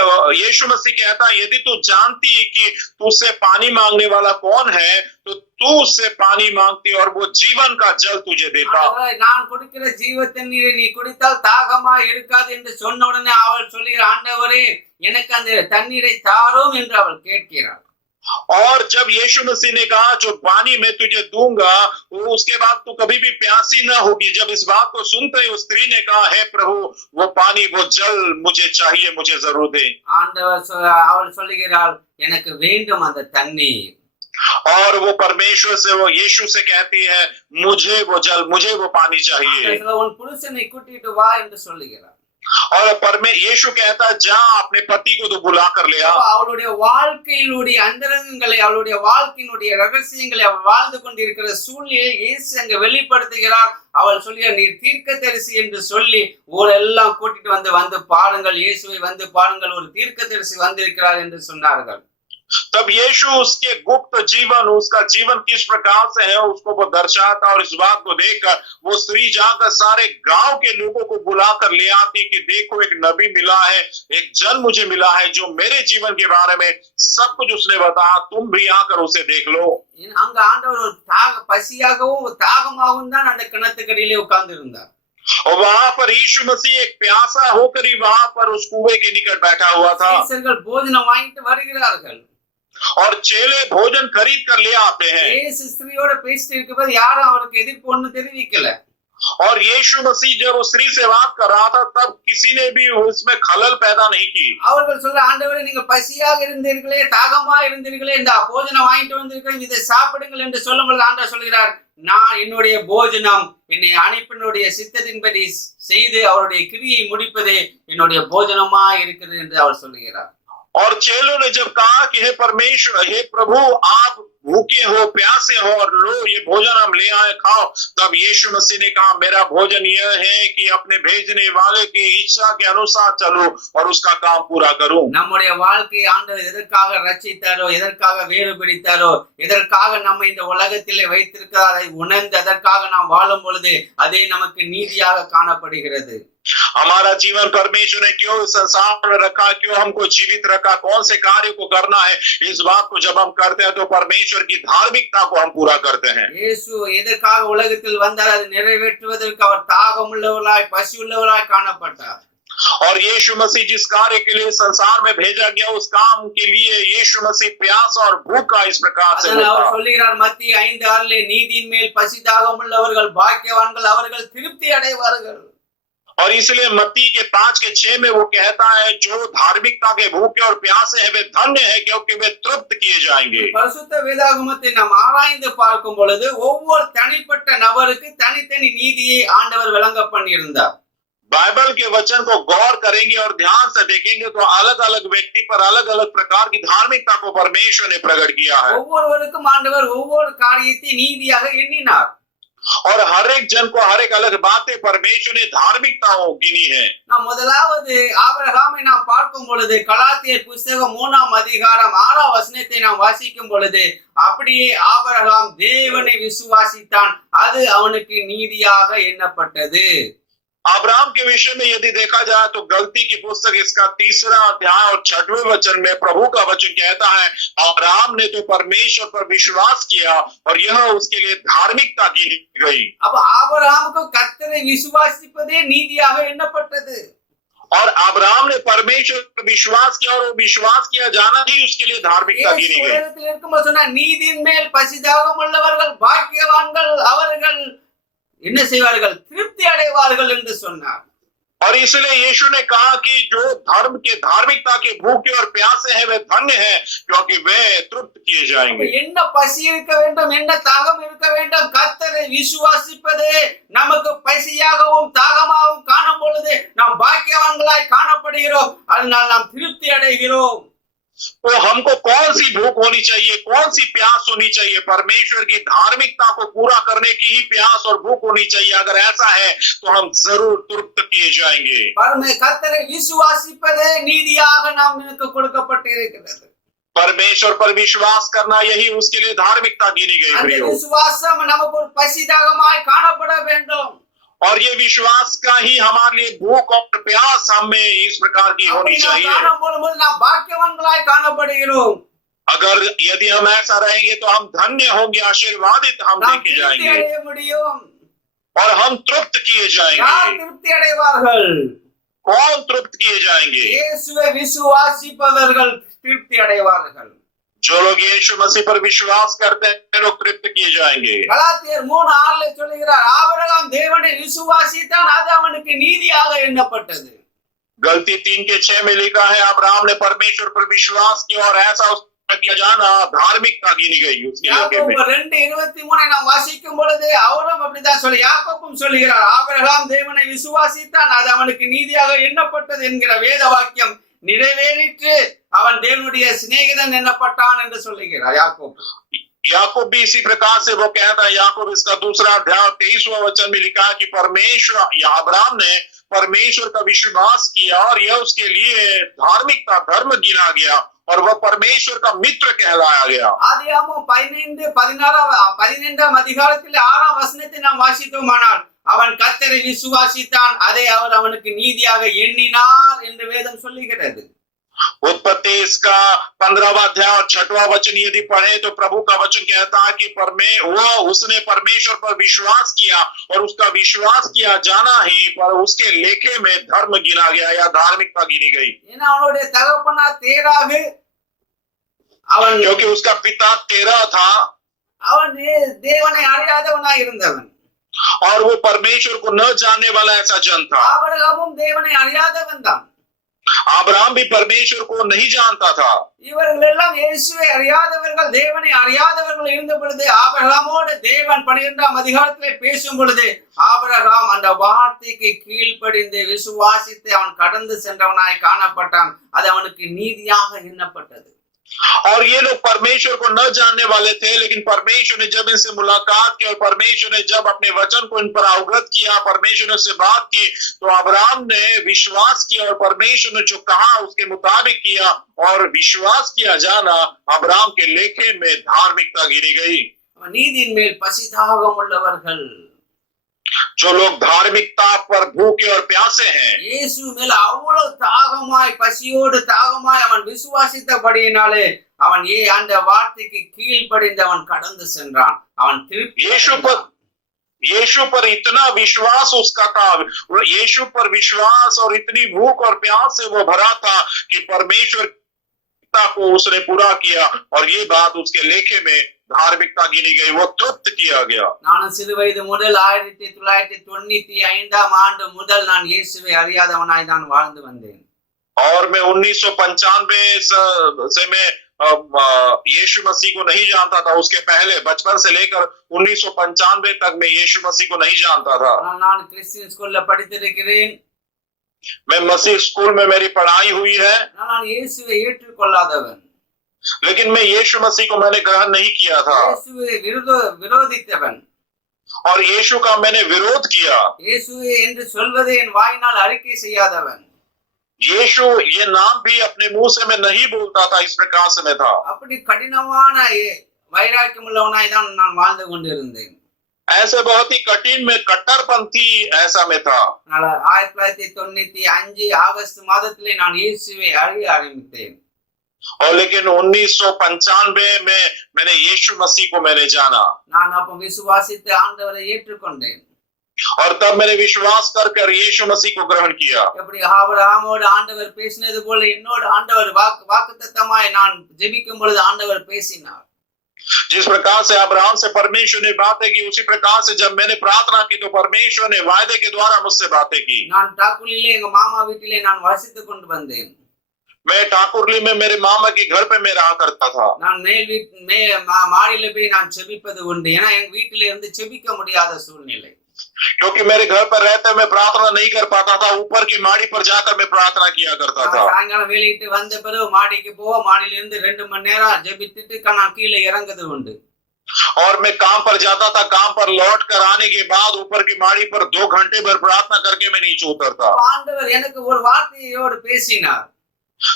यीशु मसीह कहता, यदि तू जानती कि तुझसे पानी मांगने वाला कौन है तो तू उससे पानी मांगती और वो जीवन का जल तुझे देता. நான் கொடுக்கிற ஜீவ தண்ணீரை நீ குடித்தால் தாகமா இருக்காது என்று சொன்ன உடனே அவள் சொல்லுகிறார், ஆண்டவரே எனக்கு அந்த தண்ணீரை தாரும் என்று அவள் கேட்கிறார். और जब यीशु मसीह ने कहा जो पानी मैं तुझे दूंगा, वो उसके बाद तू कभी भी प्यासी न होगी. जब इस बात को सुनते ही उस स्त्री ने कहा, हे प्रभु वो पानी वो जल मुझे चाहिए, मुझे जरूर दे. அவள் சொல்லுகிறாள், எனக்கு வேண்டும் அந்த தண்ணீர். और वो परमेश्वर से, वो यीशु से कहती है, मुझे वो जल, मुझे वो पानी चाहिए. உன் புருஷனை கூட்டிட்டு வா என்று சொல்லுகிறார். और यीशु कहता, जा अपने पति को तो बुला कर ले आ. அவளுடைய வாழ்க்கையினுடைய அந்தரங்கங்களை, அவளுடைய வாழ்க்கையினுடைய ரகசியங்களை அவள் வாழ்ந்து கொண்டிருக்கிற சூழ்நிலையை இயேசு அங்க வெளிப்படுத்துகிறார். அவள் சொல்கிறார், நீர் தீர்க்கதரிசி என்று சொல்லி ஊரெல்லாம் கூட்டிட்டு வந்து பாருங்கள், இயேசுவை வந்து பாருங்கள், ஒரு தீர்க்கதரிசி வந்திருக்கிறார் என்று சொன்னார்கள். तब यीशु उसके गुप्त जीवन, उसका जीवन किस प्रकार से है उसको वो दर्शाता, और इस बात को देखकर वो स्त्री जाकर सारे गांव के लोगों को बुलाकर ले आती कि देखो एक नबी मिला है, एक जन मुझे मिला है जो मेरे जीवन के बारे में सब कुछ उसने बताया, तुम भी आकर उसे देख लो. அங்க ஆண்டவர் ஒரு பசியாகவும் தாகமாகவும் தான் அந்த கிணத்துக்கடியிலே உட்கார்ந்து இருந்தார். और वहां पर यीशु मसीह एक प्यासा होकर ही वहां पर उस कुएं के निकट बैठा हुआ था. சீஷர்கள் போஜனம் வாங்கிட்டு வருகிறார்கள். और चेले भोजन खरीद कर ले आते हैं. இயேசு ஸ்திரியோட பேசிட்டு இருக்கும்போது யாரும் அவருக்கு எதிர்ப்பு ஒண்ணு தெரிவிக்கல. और यीशु मसीह जब उस स्त्री से बात कर रहा था तब किसी ने भी उसमें खलल पैदा नहीं की. அவர்கள் சொல்ற, ஆண்டவரே நீங்க பசியாக இருந்தீர்களே, தாகமா இருந்தீர்களே, இந்த போஜனம் வாங்கிட்டு வந்திருக்கிறேன், இதை சாப்பிடுங்கள் என்று சொல்லும்போது ஆண்டவர் சொல்கிறார், நான் என்னுடைய போஜனம் என்னை அனுப்பினுடைய சித்தத்தின்படி செய்து அவருடைய கிரியை முடிப்பதே என்னுடைய போஜனமா இருக்கிறது என்று அவர் சொல்லுகிறார். और चेलों ने जब कहा कि हे परमेश्वर, हे प्रभु, आप भूखे हो, प्यासे हो और लो ये भोजन हम ले आए, खाओ. तब यीशु मसीह ने कहा, मेरा भोजन यह है कि अपने भेजने वाले की इच्छा के अनुसार चलो और उसका काम पूरा करूं. நம்முடைய வாழ்க்கை ஆண்டவர் எதற்காக ரட்சித்தாரோ, எதற்காக வேறு பிடித்தாரோ, எதற்காக நம்ம இந்த உலகத்திலே வைத்திருக்கிறார், அதை உணர்ந்து அதற்காக நாம் வாழும் பொழுது அதே நமக்கு நீதியாக காணப்படுகிறது. हमारा जीवन परमेश्वर ने क्यों संसार में रखा, क्यों हमको जीवित रखा, कौन से कार्य को करना है, इस बात को जब हम करते हैं तो परमेश्वर की धार्मिकता को हम पूरा करते हैं. இயேசு எதற்காக உலகத்தில் வந்தார், அதை நிறைவேற்றுவதற்கு அவர் தாகமுள்ளவராய் பசியுள்ளவராய் காணப்பட்டார். और यीशु मसीह जिस कार्य के लिए संसार में भेजा गया, उस काम के लिए यीशु मसीह प्यास और भूखा इस प्रकार से அவர் சொல்கிறார் மத்திய 5:6 நீதியின் மேல் பசி தாகமுள்ளவர்கள் பாக்கியவான்கள், அவர்கள் திருப்தி அடைவார்கள். और इसलिए मत्ती के 5:6 में वो कहता है, जो धार्मिकता के भूखे और प्यासे हैं वे धन्य है क्योंकि वे तृप्त किए जाएंगे. பரிசுத்த வேதாகமத்தை நாம் ஆராய்ந்து பார்க்கும் பொழுது ஒவ்வொரு தனிப்பட்ட நபருக்கு தனித்தனி நீதியை ஆண்டவர் விளங்க பண்ணியிருந்தார். बाइबल के वचन को गौर करेंगे और ध्यान से देखेंगे तो अलग अलग व्यक्ति पर अलग अलग प्रकार की धार्मिकता को परमेश्वर ने प्रकट किया है. ஒவ்வொருவருக்கும் ஆண்டவர் ஒவ்வொரு காரியத்தை நீதியாக எண்ணினார். और हर एक जन को हर एक अलग बातें परमेश्वर ने धार्मिकताओं गिनी है. நாம் முதலாவது ஆபிரகாமை நாம் பார்க்கும் பொழுது கலாத்தியர் புத்தகம் 3ஆம் அதிகாரம் 6ஆம் வசனத்தை நாம் வாசிக்கும் பொழுது, அப்படியே ஆபிரகாம் தேவனை விசுவாசித்தான், அது அவனுக்கு நீதியாக எண்ணப்பட்டது. अब्राहम के विषय में यदि देखा जाए तो गलती की पुस्तक इसका 3रा अध्याय और 6वें वचन में प्रभु का वचन कहता है, अब्राहम ने तो परमेश्वर पर विश्वास किया और यह उसके लिए धार्मिकता गिनी गई. अब आब्राहम को கர்த்தரை விசுவாசிப்பதே நீதியாக எண்ணப்பட்டது. और अब्राहम ने परमेश्वर पर विश्वास किया और वो विश्वास किया जाना ही उसके लिए धार्मिकता गिनी गई. நீதியின் மேல் பசிதாகம் உள்ளவர்கள் பாக்கியவான்கள், அவர்கள் என்ன செய்வார்கள்? திருப்தி அடைவார்கள் என்று சொன்னார். और इसलिए यीशु ने कहा कि जो धर्म के धार्मिकता के भूखे और प्यासे हैं वे धन्य हैं, क्योंकि वे तृप्त किए அப்ப जाएंगे। என்ன பசி இருக்க வேண்டும், என்ன தாகம் இருக்க வேண்டும்? கர்த்தரை விசுவாசிப்பதே நமக்கு பசியாகவும் தாகமாகவும் காணும் பொழுது நாம் பாக்கியவான்களாய் காணப்படுகிறோம். அதனால் நாம் திருப்தி அடைகிறோம். तो हमको कौन सी भूख होनी चाहिए, कौन सी प्यास होनी चाहिए? परमेश्वर की धार्मिकता को पूरा करने की ही प्यास और भूख होनी चाहिए। अगर ऐसा है तो हम जरूर तृप्त किए जाएंगे। கர்த்தரை விசுவாசிப்பதே நீதியாக நமக்கு கொடுக்கப்பட்டிருக்கிறது. परमेश्वर पर विश्वास करना यही उसके लिए धार्मिकता गिनी गई। அந்த प्रियो, விசுவாசம் நமக்கு ஒரு பசி தாகமாய் காணப்பட வேண்டும். और ये विश्वास का ही हमारे लिए भूख और प्यास हमें इस प्रकार की होनी चाहिए। காணும் பொழுது நாம் பாக்கியவான்களாய் காணப்படுகிறோம். अगर यदि हम ऐसा रहेंगे तो हम धन्य होंगे, आशीर्वादित हम நாம் देखे திருப்தி जाएंगे அடைய முடியும். और हम तृप्त किए யார் जाएंगे। திருப்தி அடைவார்கள்? कौन तृप्त किए जाएंगे? இயேசுவை விசுவாசிப்பவர்கள் திருப்தி அடைவார்கள். जो लोग यीशु मसीह पर विश्वास करते हैं लोग तृप्त किए जाएंगे। கலாத்தியர் 3:6 சொல்லுகிறார், ஆபிரகாம் தேவனை விசுவாசித்தான், அது அவனுக்கு நீதியாக எண்ணப்பட்டது. गलती 3:6 में लिखा है, अब्राहम ने परमेश्वर पर विश्वास किया और ऐसा उसका किया जाना धार्मिकता गिनी गई उसके लेखे में। யாக்கோபு 2:23 நாம் வாசிக்கும் பொழுது அவரும் அப்படிதான் சொல்லி, யாக்கோபும் சொல்லுகிறார், ஆபிரகாம் தேவனை விசுவாசித்தான், அது அவனுக்கு நீதியாக எண்ணப்பட்டது என்கிற வேத வாக்கியம் நிறைவேறிற்று, அவன் தேவனுடைய சிநேகிதன் எண்ணப்பட்டான் என்று சொல்லுகிறார் யாக்கோபு. याकूब भी इसी प्रकार से वो कहता है, याकूब इसका 2 अध्याय 23वां वचन में लिखा है कि परमेश्वर या अब्राहम ने परमेश्वर का विश्वास किया और यह उसके लिए धार्मिकता धर्म गिना गया और वह परमेश्वर का मित्र कहलाया गया। ஆதியாகமம் 15:16 அதிகாரத்தில் 6ஆம் வசனத்தை நாம் வாசித்தோமானால், அவன் கர்த்தரை விசுவாசித்தான், அதை அவர் அவனுக்கு நீதியாக எண்ணினார் என்று வேதம் சொல்லுகிறது. उत्पत्ति इसका 15वां अध्याय और 6वां वचन यदि पढ़े तो प्रभु का वचन कहता है कि उसने परमेश्वर पर विश्वास किया और उसका विश्वास किया जाना ही पर उसके लेखे में धर्म गिना गया या धार्मिकता गिनी गई। ஏன்னா அவனுடைய தகப்பனார் தேராகு, அவன் क्योंकि उसका पिता तेरह था அவன் தேவனை அறியாதவனாய் இருந்தவன். और वो परमेश्वर को न जानने वाला ऐसा जन था। ஆபிரகாமும் தேவனை அறியாதவன் தான். अब्राहम भी परमेश्वर को नहीं जानता था। இவர்கள் எல்லாம் இயேசுவை அறியாதவர்கள், தேவனை அறியாதவர்கள் இருந்த பொழுது ஆபிரகாமோடு தேவன் 12ஆம் அதிகாரத்திலே பேசும் பொழுது ஆபிரகாம் அந்த வார்த்தைக்கு கீழ்ப்படிந்து விசுவாசித்து அவன் கடந்து சென்றவனாய் காணப்பட்டான், அது அவனுக்கு நீதியாக எண்ணப்பட்டது. और ये लोग परमेश्वर को न जानने वाले थे, लेकिन परमेश्वर ने जब इनसे मुलाकात की और परमेश्वर ने जब अपने वचन को इन पर अवगत किया, परमेश्वर ने उससे बात की, तो अब्राहम ने विश्वास किया और परमेश्वर ने जो कहा उसके मुताबिक किया और विश्वास किया जाना अब्राहम के लेखे में धार्मिकता गिनी गई। நீதியின் மேல் பசிதாகம் உள்ளவர்கள், जो लोग धार्मिकता पर भूखे और प्यासे हैं, இயேசு மேல அவ்வளவு தாகமாய் பசியோடு தாகமாய் அவன் விசுவாசித்தபடியினாலே அவன் அந்த வார்த்தைக்கு கீழ்ப்படிந்து அவன் கடந்து சென்றான், அவன் திருப்பி यीशु पर इतना विश्वास उसका था, यीशु पर विश्वास और इतनी भूख और प्यास से वो भरा था कि परमेश्वर को उसने पूरा किया और ये बात उसके लेखे में धार्मिकता गिनी गई, वो तृप्त किया गया। நான் சிறு வயது முதல் 1995ஆம் ஆண்டு முதல் நான் இயேசுவை அறியாதவனாய் தான் வாழ்ந்து வந்தேன். और मैं 1995 से मैं यीशु मसीह को नहीं जानता था। उसके पहले बचपन से लेकर 1995 तक मैं यीशु मसीह को नहीं जानता था। நான் கிறிஸ்டியன் ஸ்கூல்ல படித்திருக்கிறேன். मैं मसीह स्कूल में मेरी पढ़ाई हुई है, நான் இயேசுவை ஏற்றுக்கொள்ளாதவன். लेकिन मैं यीशु मसीह को मैंने ग्रहण नहीं किया था இயேசுவை விரோதித்தவன். और यीशु का मैंने विरोध किया। இயேசுவை என்று சொல்வதை என் வாயினால் அறிக்கை செய்யாதவன். यीशु ये नाम भी अपने मुंह से मैं नहीं बोलता था, इस प्रकार से मैं था। அப்படி கடினமான வைராக்கியம் உள்ளவனாய் தான் நான் வாழ்ந்து கொண்டிருந்தேன். ऐसे बहुत ही कठिन में कट्टरपंथी ऐसा में था। 1995 ஆகஸ்ட் மாதத்திலே நான் இயேசுவை அறிய ஆரம்பித்தேன். और लेकिन 1995 में मैंने यीशु मसीह को मैंने जाना। நான் அப்ப விசுவாசித்து ஆண்டவரை ஏற்றுக்கொண்டேன். और तब मैंने विश्वास कर यीशु मसीह को ग्रहण किया। எப்படி ஆபிரகாமோடு ஆண்டவர் பேசினது போல என்னோடு ஆண்டவர் வாக்குத்தத்தமாய் நான் ஜெபிக்கும் பொழுது ஆண்டவர் பேசினார். जिस प्रकार से अब्राहम से परमेश्वर ने बातें की, उसी प्रकार से जब मैंने प्रार्थना की तो परमेश्वर ने वायदे के द्वारा मुझसे बातें की। நான் டாக்குலிலே எங்க மாமா வீட்டிலே நான் வசித்துக் கொண்டு வந்தேன். मैं ठाकुरली में मेरे मामा के घर पे मैं रहा करता था। நான் மாடியில போய் நான் செபிப்பது உண்டு. ஏன்னா எங்க வீட்டில இருந்து செபிக்க முடியாத சூழ்நிலை. क्योंकि मेरे घर पर रहते मैं प्रार्थना नहीं कर पाता था, ऊपर की माड़ी पर जाकर मैं प्रार्थना किया करता था। சாயங்காலம் வேலையிட்டு வந்த பிறகு மாடிக்கு போக, மாடியில இருந்து 2 மணி நேரம் ஜெபித்துட்டு நான் கீழே இறங்குது உண்டு. और मैं काम पर जाता था, काम पर लौट कर आने के बाद ऊपर की माड़ी पर 2 घंटे भर प्रार्थना करके मैं नीचे उतरता। ஆண்டவர் எனக்கு ஒரு வார்த்தையோடு பேசினார்.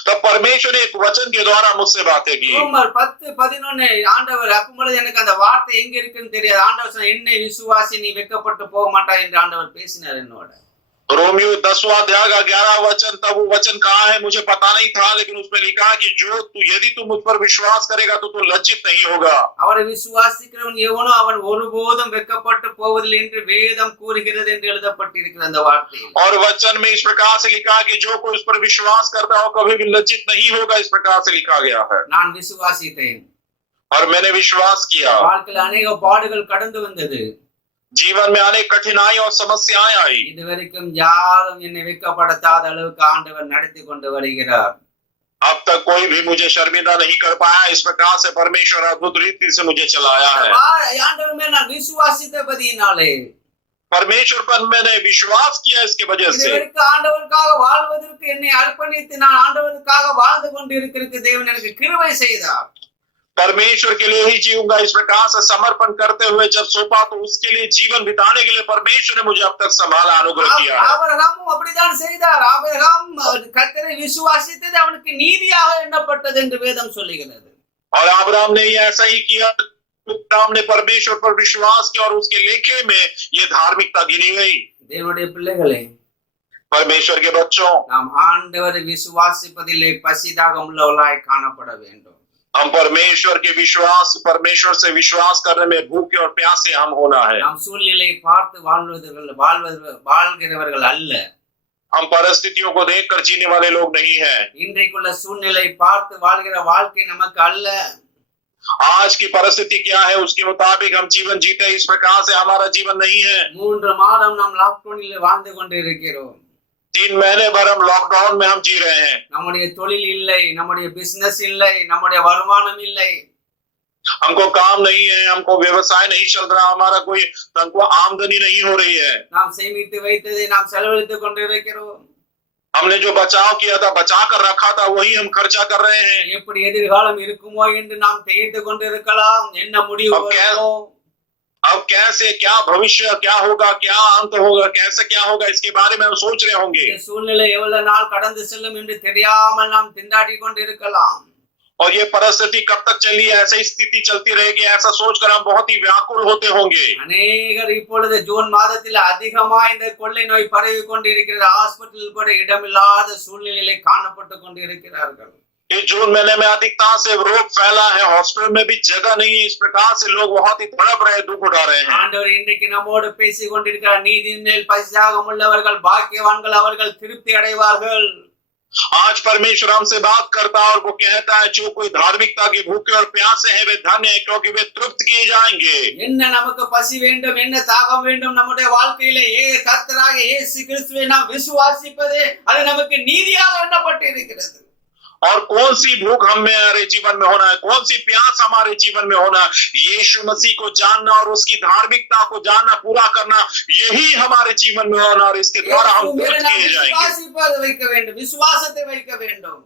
तब परमेश्वर ने एक वचन के द्वारा मुझसे बातें की। ரோமர் 10:11 ஆண்டவர் அப்பொழுது எனக்கு அந்த வார்த்தை எங்க இருக்குன்னு தெரியாது. ஆண்டவர் சொன்னார், என்னை விசுவாசி, நீ வெட்கப்பட்டு போக மாட்டாய் என்று ஆண்டவர் பேசினார் என்னோட. रोमियो 10वां अध्याय का 11वां वचन, तब वो वचन कहाँ है मुझे पता नहीं था, लेकिन उसमें लिखा कि जो तू यदि तू मुझ पर विश्वास करेगा तो तू लज्जित नहीं होगा। அவரை விசுவாசிக்கிறவன் எவனோ அவன் ஒருபோதும் வெட்கப்பட்டு போவதில்லை என்று வேதம் கூறுகிறது என்று எழுதப்பட்டிருக்கிறது அந்த வார்த்தையில்। और वचन में इस प्रकार से लिखा कि जो कोई उस पर विश्वास करता हो कभी भी लज्जित नहीं होगा, इस प्रकार से लिखा गया है। நான் விசுவாசித்தேன் और मैंने विश्वास किया। வாழ்க்கையில் अनेक பாடுகள் கடந்து வந்தது। जीवन में अनेक कठिनाई और समस्याएं आई। இதுவரைக்கும் யாரும் என்னை வெட்கப்படுத்தாத அளவுக்கு ஆண்டவர் நடத்தி கொண்டு வருகிறார்। अब तक कोई भी मुझे शर्मिंदा नहीं कर पाया, इस प्रकार से परमेश्वर अद्भुत रीति से मुझे चलाया है। ஆண்டவர் மேல் நான் விசுவாசித்தபடியினாலே, परमेश्वर पर मैंने विश्वास किया, इसके वजह से இதுவரைக்கும் ஆண்டவருக்காக வாழ்வதற்கு என்னை அர்ப்பணித்து நான் ஆண்டவருக்காக வாழ்ந்து கொண்டிருக்கிறதுக்கு தேவன் எனக்கு கிருபை செய்தார்। परमेश्वर के लिए ही जीऊंगा, इस प्रकार से समर्पण करते हुए जब सौंपा तो उसके लिए जीवन बिताने के लिए परमेश्वर ने मुझे अब तक संभाला, अनुग्रह किया है। ஆபிரகாமும் அப்படிதான் செய்தார்। ஆபிரகாம் கர்த்தரை விசுவாசித்தது அவனுக்கு நீதியாக எண்ணப்பட்டது என்று வேதம் சொல்லுகிறது। और अब्राहम ने ऐसा ही किया, अब्राहम ने परमेश्वर पर विश्वास किया और उसके लेखे में ये धार्मिकता गिनी गई। தேவனுடைய பிள்ளைகளே, परमेश्वर के बच्चों, நாம் ஆண்டவரை விசுவாசிப்பதிலே பசிதாகம் உள்ளவர்களாய் காணப்பட வேண்டும்। हम परमेश्वर परमेश्वर से विश्वास करने में भूखे और प्यासे हम होना है। நாம் சூழ்நிலையை பார்த்து வாழ்கிறவர்கள் அல்ல। हम परिस्थितियों को देखकर जीने वाले लोग नहीं हैं। இன்றைக்குள்ள சூழ்நிலை பார்த்து வாழ்கிற வாழ்க்கை நமக்கு அல்ல। आज की परिस्थिति क्या है उसके मुताबिक हम जीवन जीते, इस प्रकार से हमारा जीवन नहीं है। 3 மாதம் நாம் லாக்டவுனில் வாழ்ந்து கொண்டிருக்கிறோம்। 3 महीने भर हम लॉकडाउन में हम जी रहे हैं। நம்முடைய தொழில் இல்லை, நம்முடைய பிசினஸ் இல்லை, நம்முடைய வருமானம் இல்லை। हमको काम नहीं है, हमको व्यवसाय नहीं चल रहा, हमारा कोई हमको आमदनी नहीं हो रही है। நாம் சேமித்து வைத்ததை நாம் செலவழித்துக் கொண்டிருக்கிறோம்। हमने जो बचाव किया था, बचा कर रखा था, वही हम खर्चा कर रहे हैं। எப்படி எதிர்காலம் இருக்குமோ என்று நாம் திகைத்துக் கொண்டிருக்கலாம்। என்ன முடிவு வருமோ, अब कैसे, क्या भविष्य, क्या होगा, क्या अंत होगा, कैसे क्या होगा, इसके बारे में हम सोच रहे होंगे। இந்த சூழ்நிலை எவ்வளவு நாள் கடந்து செல்லும் என்று தெரியாமல் நாம் திண்டாடி கொண்டிருக்கலாம்। और ये परिस्थिति कब तक चली, ऐसे ही स्थिति चलती रहेगी, ऐसा सोचकर हम बहुत ही व्याकुल होते होंगे। அநேகர் இப்பொழுது ஜூன் மாதத்தில் அதிகமாக இந்த கொள்ளை நோய் பரவி கொண்டிருக்கிறது। ஹாஸ்பிட்டல் கூட இடமில்லாத சூழ்நிலையிலே காணப்பட்டு கொண்டிருக்கிறார்கள்। इस जून महीने में अधिकता से रोग फैला है, हॉस्पिटल में भी जगह नहीं है, इस प्रकार से लोग बहुत ही तड़प रहे, दुख उठा रहे हैं। ஆண்டவர் இன்றைக்கு நம்மோடு பேசிக் கொண்டிருக்கிறார்। நீதியின் மேல் பசிதாகம் உள்ளவர்கள் பாக்கியவான்கள், அவர்கள் திருப்தி அடைவார்கள்। आज परमेश्वर हमसे बात करता है और वो कहता है जो कोई धार्मिकता के भूखे और प्यासे हैं वे धन्य है, क्योंकि वे तृप्त किए जाएंगे। என்ன நமக்கு பசி வேண்டும், என்ன தாகம் வேண்டும் நம்முடைய வாழ்க்கையிலே கர்த்தராக இயேசு கிறிஸ்துவை நாம் விசுவாசிப்பதே அது நமக்கு நீதியாக எண்ணப்பட்டிருக்கிறது। और कौन सी भूख हमारे जीवन में होना है, कौन सी प्यास हमारे जीवन में होना है, यीशु मसीह को जानना और उसकी धार्मिकता को जानना, पूरा करना, यही हमारे जीवन में होना और इसके द्वारा हम तृप्त किए जाएंगे। विश्वासத்தை வைக்க வேண்டும்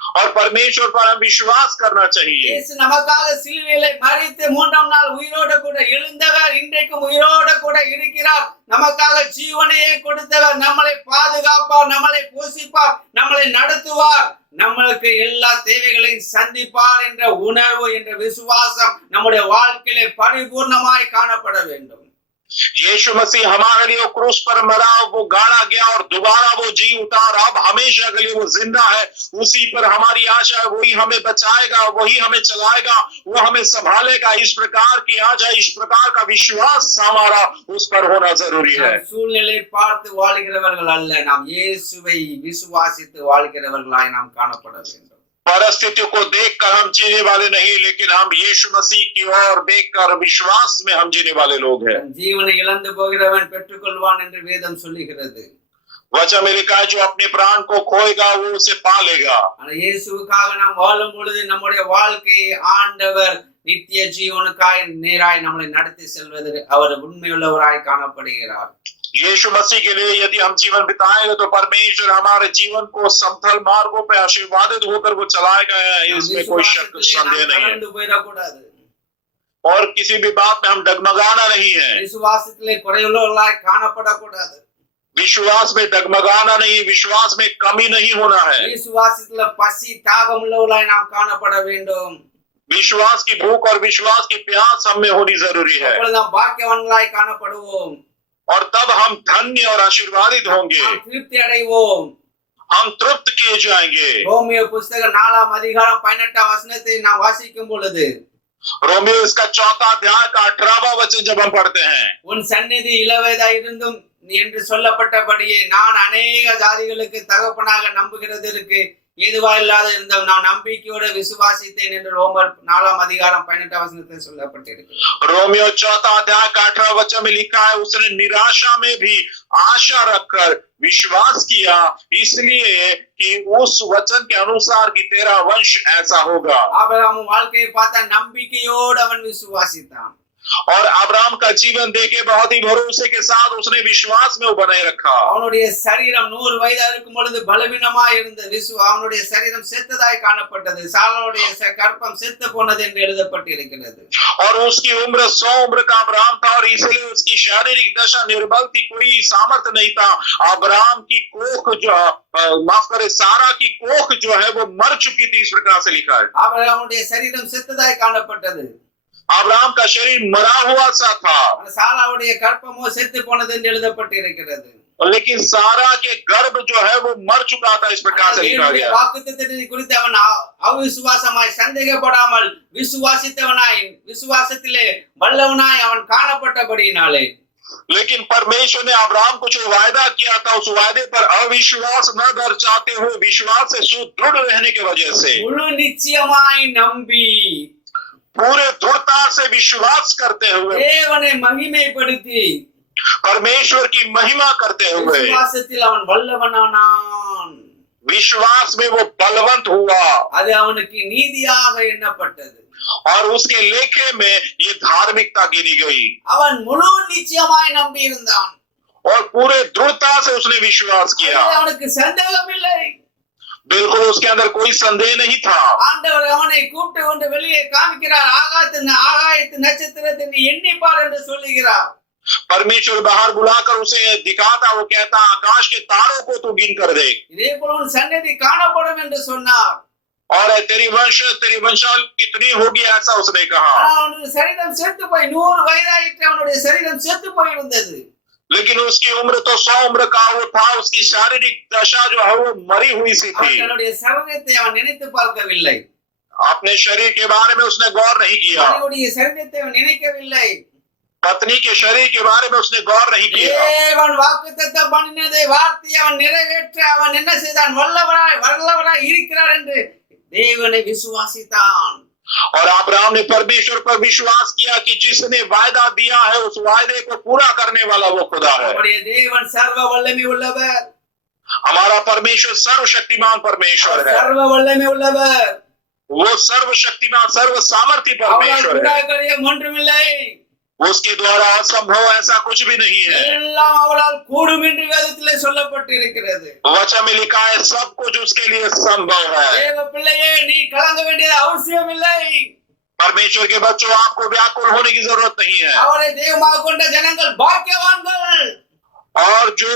और परमेश्वर पर हम विश्वास करना चाहिए। இயேசு நமக்காக சிலுவையிலே மரித்து 3ஆம் நாள் உயிரோடு கூட எழுந்தவர், இன்றைக்கும் உயிரோடு கூட இருக்கிறார்। நமக்காக ஜீவனையே கொடுத்தவர், நம்மளை பாதுகாப்பார், நம்மளை போஷிப்பார், நம்மளை நடத்துவார், நம்மளுக்கு எல்லா தேவைகளையும் சந்திப்பார் என்ற உணர்வு, என்ற விசுவாசம் நம்முடைய வாழ்க்கையிலே பரிபூர்ணமாய் காணப்பட வேண்டும்। यीशु मसीह हमारे लिए क्रूस पर मरा, वो गाड़ा गया और दोबारा वो जी उठा, अब हमेशा के लिए वो जिंदा है। उसी पर हमारी आशा है, वही हमें बचाएगा, वही हमें चलाएगा, वो हमें संभालेगा। इस प्रकार की आशा, इस प्रकार का विश्वास हमारा उस पर होना जरूरी है। சூழ்நிலை பார்த்து வாழ்கிறவர்கள் அல்ல, நாம் இயேசுவை விசுவாசித்து வாழ்கிறவர்களாய் நாம் காணப்பட வேண்டும்। परिस्थितियों को देखकर हम जीने वाले नहीं, लेकिन हम यीशु मसीह की ओर देखकर विश्वास में हम जीने वाले लोग हैं। தன் ஜீவனை இழந்து போகிறவன் பெற்றுக்கொள்வான் என்று வேதம் சொல்லுகிறது. वचन में लिखा है, जो अपने प्राण को खोएगा वो उसे पालेगा। ஆனா இயேசுவுக்காக நாம் வாழும் பொழுது நம்முடைய வாழ்க்கையை ஆண்டவர் நித்திய ஜீவனுக்காய் நேராய் நம்மளை நடத்தி செல்வது அவர் உண்மையுள்ளவராய் காணப்படுகிறார். यीशु मसीह के लिए यदि हम जीवन बिताएंगे तो परमेश्वर हमारे जीवन को समतल मार्गों पे आशीर्वादित होकर वो चलाएगा, इसमें कोई शक संदेह नहीं है। கடந்து போயிடக்கூடாது. और किसी भी बात में हम डगमगाना नहीं है, விசுவாசத்திலே குறைவுள்ளவர்களாய் காணப்படக்கூடாது. विश्वास में डगमगाना नहीं, विश्वास में कमी नहीं होना है। விசுவாசத்திலே பசி தாகம் உள்ளவர்களாய் நாம் காணப்பட வேண்டும். विश्वास की भूख और विश्वास की प्यास हम में होनी जरूरी है, அப்பொழுது நாம் பாக்கியவான்களாய் காணப்படுவோம். और तब हम धन्य और आशीर्वादित होंगे, நாம் திருப்தி அடைவோம். हम तृप्त किए जाएंगे। ரோமியோ புஸ்தகம் 4ஆம் அதிகாரம் 18ஆம் வசனத்தை நாம் வாசிக்கும் பொழுது रोमियो इसका 4 अध्याय का 18वां वचन जब हम पढ़ते हैं, உன் சந்நிதி இளவயதா இருந்தும் என்று சொல்லப்பட்டபடியே நான் அநேக ஜாதிகளுக்கு தகப்பனாக நம்புகிறதற்கு ஏதுவா இல்லாத இருந்த நான் நம்பிக்கையோட விசுவாசித்தேன் என்று ரோமர் 4ஆம் அதிகாரம் 18ஆம் வசனத்தில் சொல்லப்பட்டிருக்கிறது. रोमियो 4 अध्याय का 18वां वचन में लिखा है, उसने निराशा में भी आशा रखकर विश्वास किया, इसलिए कि उस वचन के अनुसार कि तेरा वंश ऐसा होगा। ஆபிரகாம் வாழ்க்கையை பார்த்தா நம்பிக்கையோடு அவன் விசுவாசித்தான். और अब्राहम का जीवन देखे बहुत ही भरोसे के साथ उसने विश्वास में वो बनाए रखा। அவனுடைய சரீரம் 100 வயதா இருக்கும் பொழுது பலவீனமாய் இருந்தது. அவனுடைய சரீரம் செத்ததாய் காணப்பட்டது. சாராளுடைய கர்ப்பம் செத்து போனது என்று எழுதப்பட்டிருக்கிறது. और उसकी उम्र 100 उम्र का अब्राहम था और इसलिए उसकी शारीरिक दशा निर्बल थी, कोई सामर्थ्य नहीं था। अब्राहम की कोख जो माफ करे सारा की कोख जो है वो मर चुकी थी, इस प्रकार से लिखा है। ஆபிரகாமுடைய சரீரம் செத்ததாய் காணப்பட்டது. अब्राहम का शरीर मरा हुआ सा था, சாராளுடைய கர்ப்பமோ செத்து போனது என்று எழுதப்பட்டிருக்கிறது. लेकिन सारा के गर्भ जो है वो मर चुका था, इस प्रकार से लिखा गया। வாக்குத்தத்தத்தை குறித்து அவன் அவிசுவாசமாய் சந்தேகப்படாமல் விசுவாசித்தவனாய் விசுவாசத்திலே வல்லவனாய் அவன் காணப்பட்டபடியினாலே, लेकिन परमेश्वर ने अब्राहम को जो वायदा किया था उस वायदे पर अविश्वास न दर्शाते हुए विश्वास से सुदृढ़ रहने की वजह से முழு நிச்சயமாய் நம்பி पूरे दृढ़ता से विश्वास करते हुए தேவனை மகிமைப்படுத்தி परमेश्वर की महिमा करते हुए விசுவாசத்தில் அவன் வல்லவனானான். विश्वास में वो बलवंत हुआ, அது அவனுக்கு நீதியாக எண்ணப்பட்டது. और उसके लेखे में ये धार्मिकता गिनी गई, அவன் முழு நிச்சயமாய் நம்பி இருந்தான். और पूरे दृढ़ता से उसने विश्वास किया। அவனுக்கு சந்தேகம் இல்லை. बिल्कुल उसके अंदर कोई संदेह नहीं था। ஆண்டவர் அவனை கூப்பிட்டு கொண்டு வெளியே காமிக்கிறார். ஆகாயத்து நட்சத்திரத்தை நீ எண்ணிப்பார் என்று சொல்லுகிறார். परमेश्वर बाहर बुलाकर उसे दिखाता, वो कहता आकाश के तारों को तू गिन कर देख, இதே போல உன் சன்னதி காணப்படும் என்று சொன்னார். और तेरी वंशावली कितनी होगी ऐसा उसने कहा। அவனுடைய சரீரம் செத்து போய் 100 வயதாயிற்று. அவனுடைய சரீரம் செத்து போயிருந்தது. लेकिन उसकी उम्र तो 100 उम्र का वो था, उसकी शारीरिक दशा जो है वो मरी हुई सी थी। அவனுடைய சரீரத்தை அவன் நினைத்து பார்க்கவில்லை. अपने शरीर के बारे में उसने गौर नहीं किया, அவனுடைய சரீரத்தை அவன் நினைக்கவில்லை. पत्नी के शरीर के बारे में उसने गौर नहीं किया। தேவன் வாக்குத்தத்தம் பண்ணினதை வார்த்தை அவன் நிறைவேற்ற அவன் என்ன செய்தான்? வல்லவராய் இருக்கிறார் என்று தேவனை விசுவாசித்தான். और अब्राहम ने परमेश्वर पर विश्वास किया कि जिसने वायदा दिया है उस वायदे को पूरा करने वाला वो खुदा है। நம்முடைய தேவன் சர்வ வல்லமை உள்ளவர். हमारा परमेश्वर सर्वशक्तिमान परमेश्वर है, சர்வ வல்லமை உள்ளவர். वो सर्वशक्तिमान सर्व सामर्थ्य அவரால் परमेश्वर है, கூடாதது ஒன்றுமில்லை. उसके द्वारा असंभव ऐसा कुछ भी नहीं है। எல்லாம் அவரால் கூடும் என்று வேதத்திலே சொல்லப்பட்டிருக்கிறது. वचन में लिखा है सब कुछ उसके लिए संभव है। தேவ பிள்ளையே, நீ கலங்க வேண்டியது அவசியம் இல்லை. परमेश्वर के बच्चों, आपको व्याकुल होने की जरूरत नहीं है। அவரை தெய்வமாக கொண்ட ஜனங்கள் பாக்கியவான்கள். और जो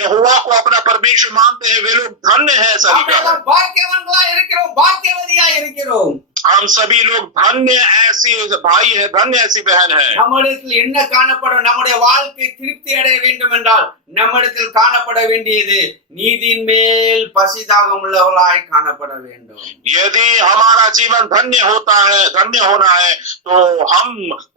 यहोवा को अपना परमेश्वर मानते हैं वे लोग धन्य है। सभी का நாம் பாக்கியவான்களா இருக்கிறோம், பாக்கியவதியா இருக்கிறோம். हम सभी लोग धन्य ऐसी भाई है, धन्य ऐसी बहन है। நம்மிடத்தில் என்ன காணப்படும்? நம்முடைய வாழ்க்கை திருப்தி அடைய வேண்டும் என்றால் நம்மிடத்தில் காணப்பட வேண்டியது நீதியின் மேல் பசிதாகம் உள்ளவர்களாய் காணப்பட வேண்டும். यदि हमारा जीवन धन्य होता है, धन्य होना है, तो हम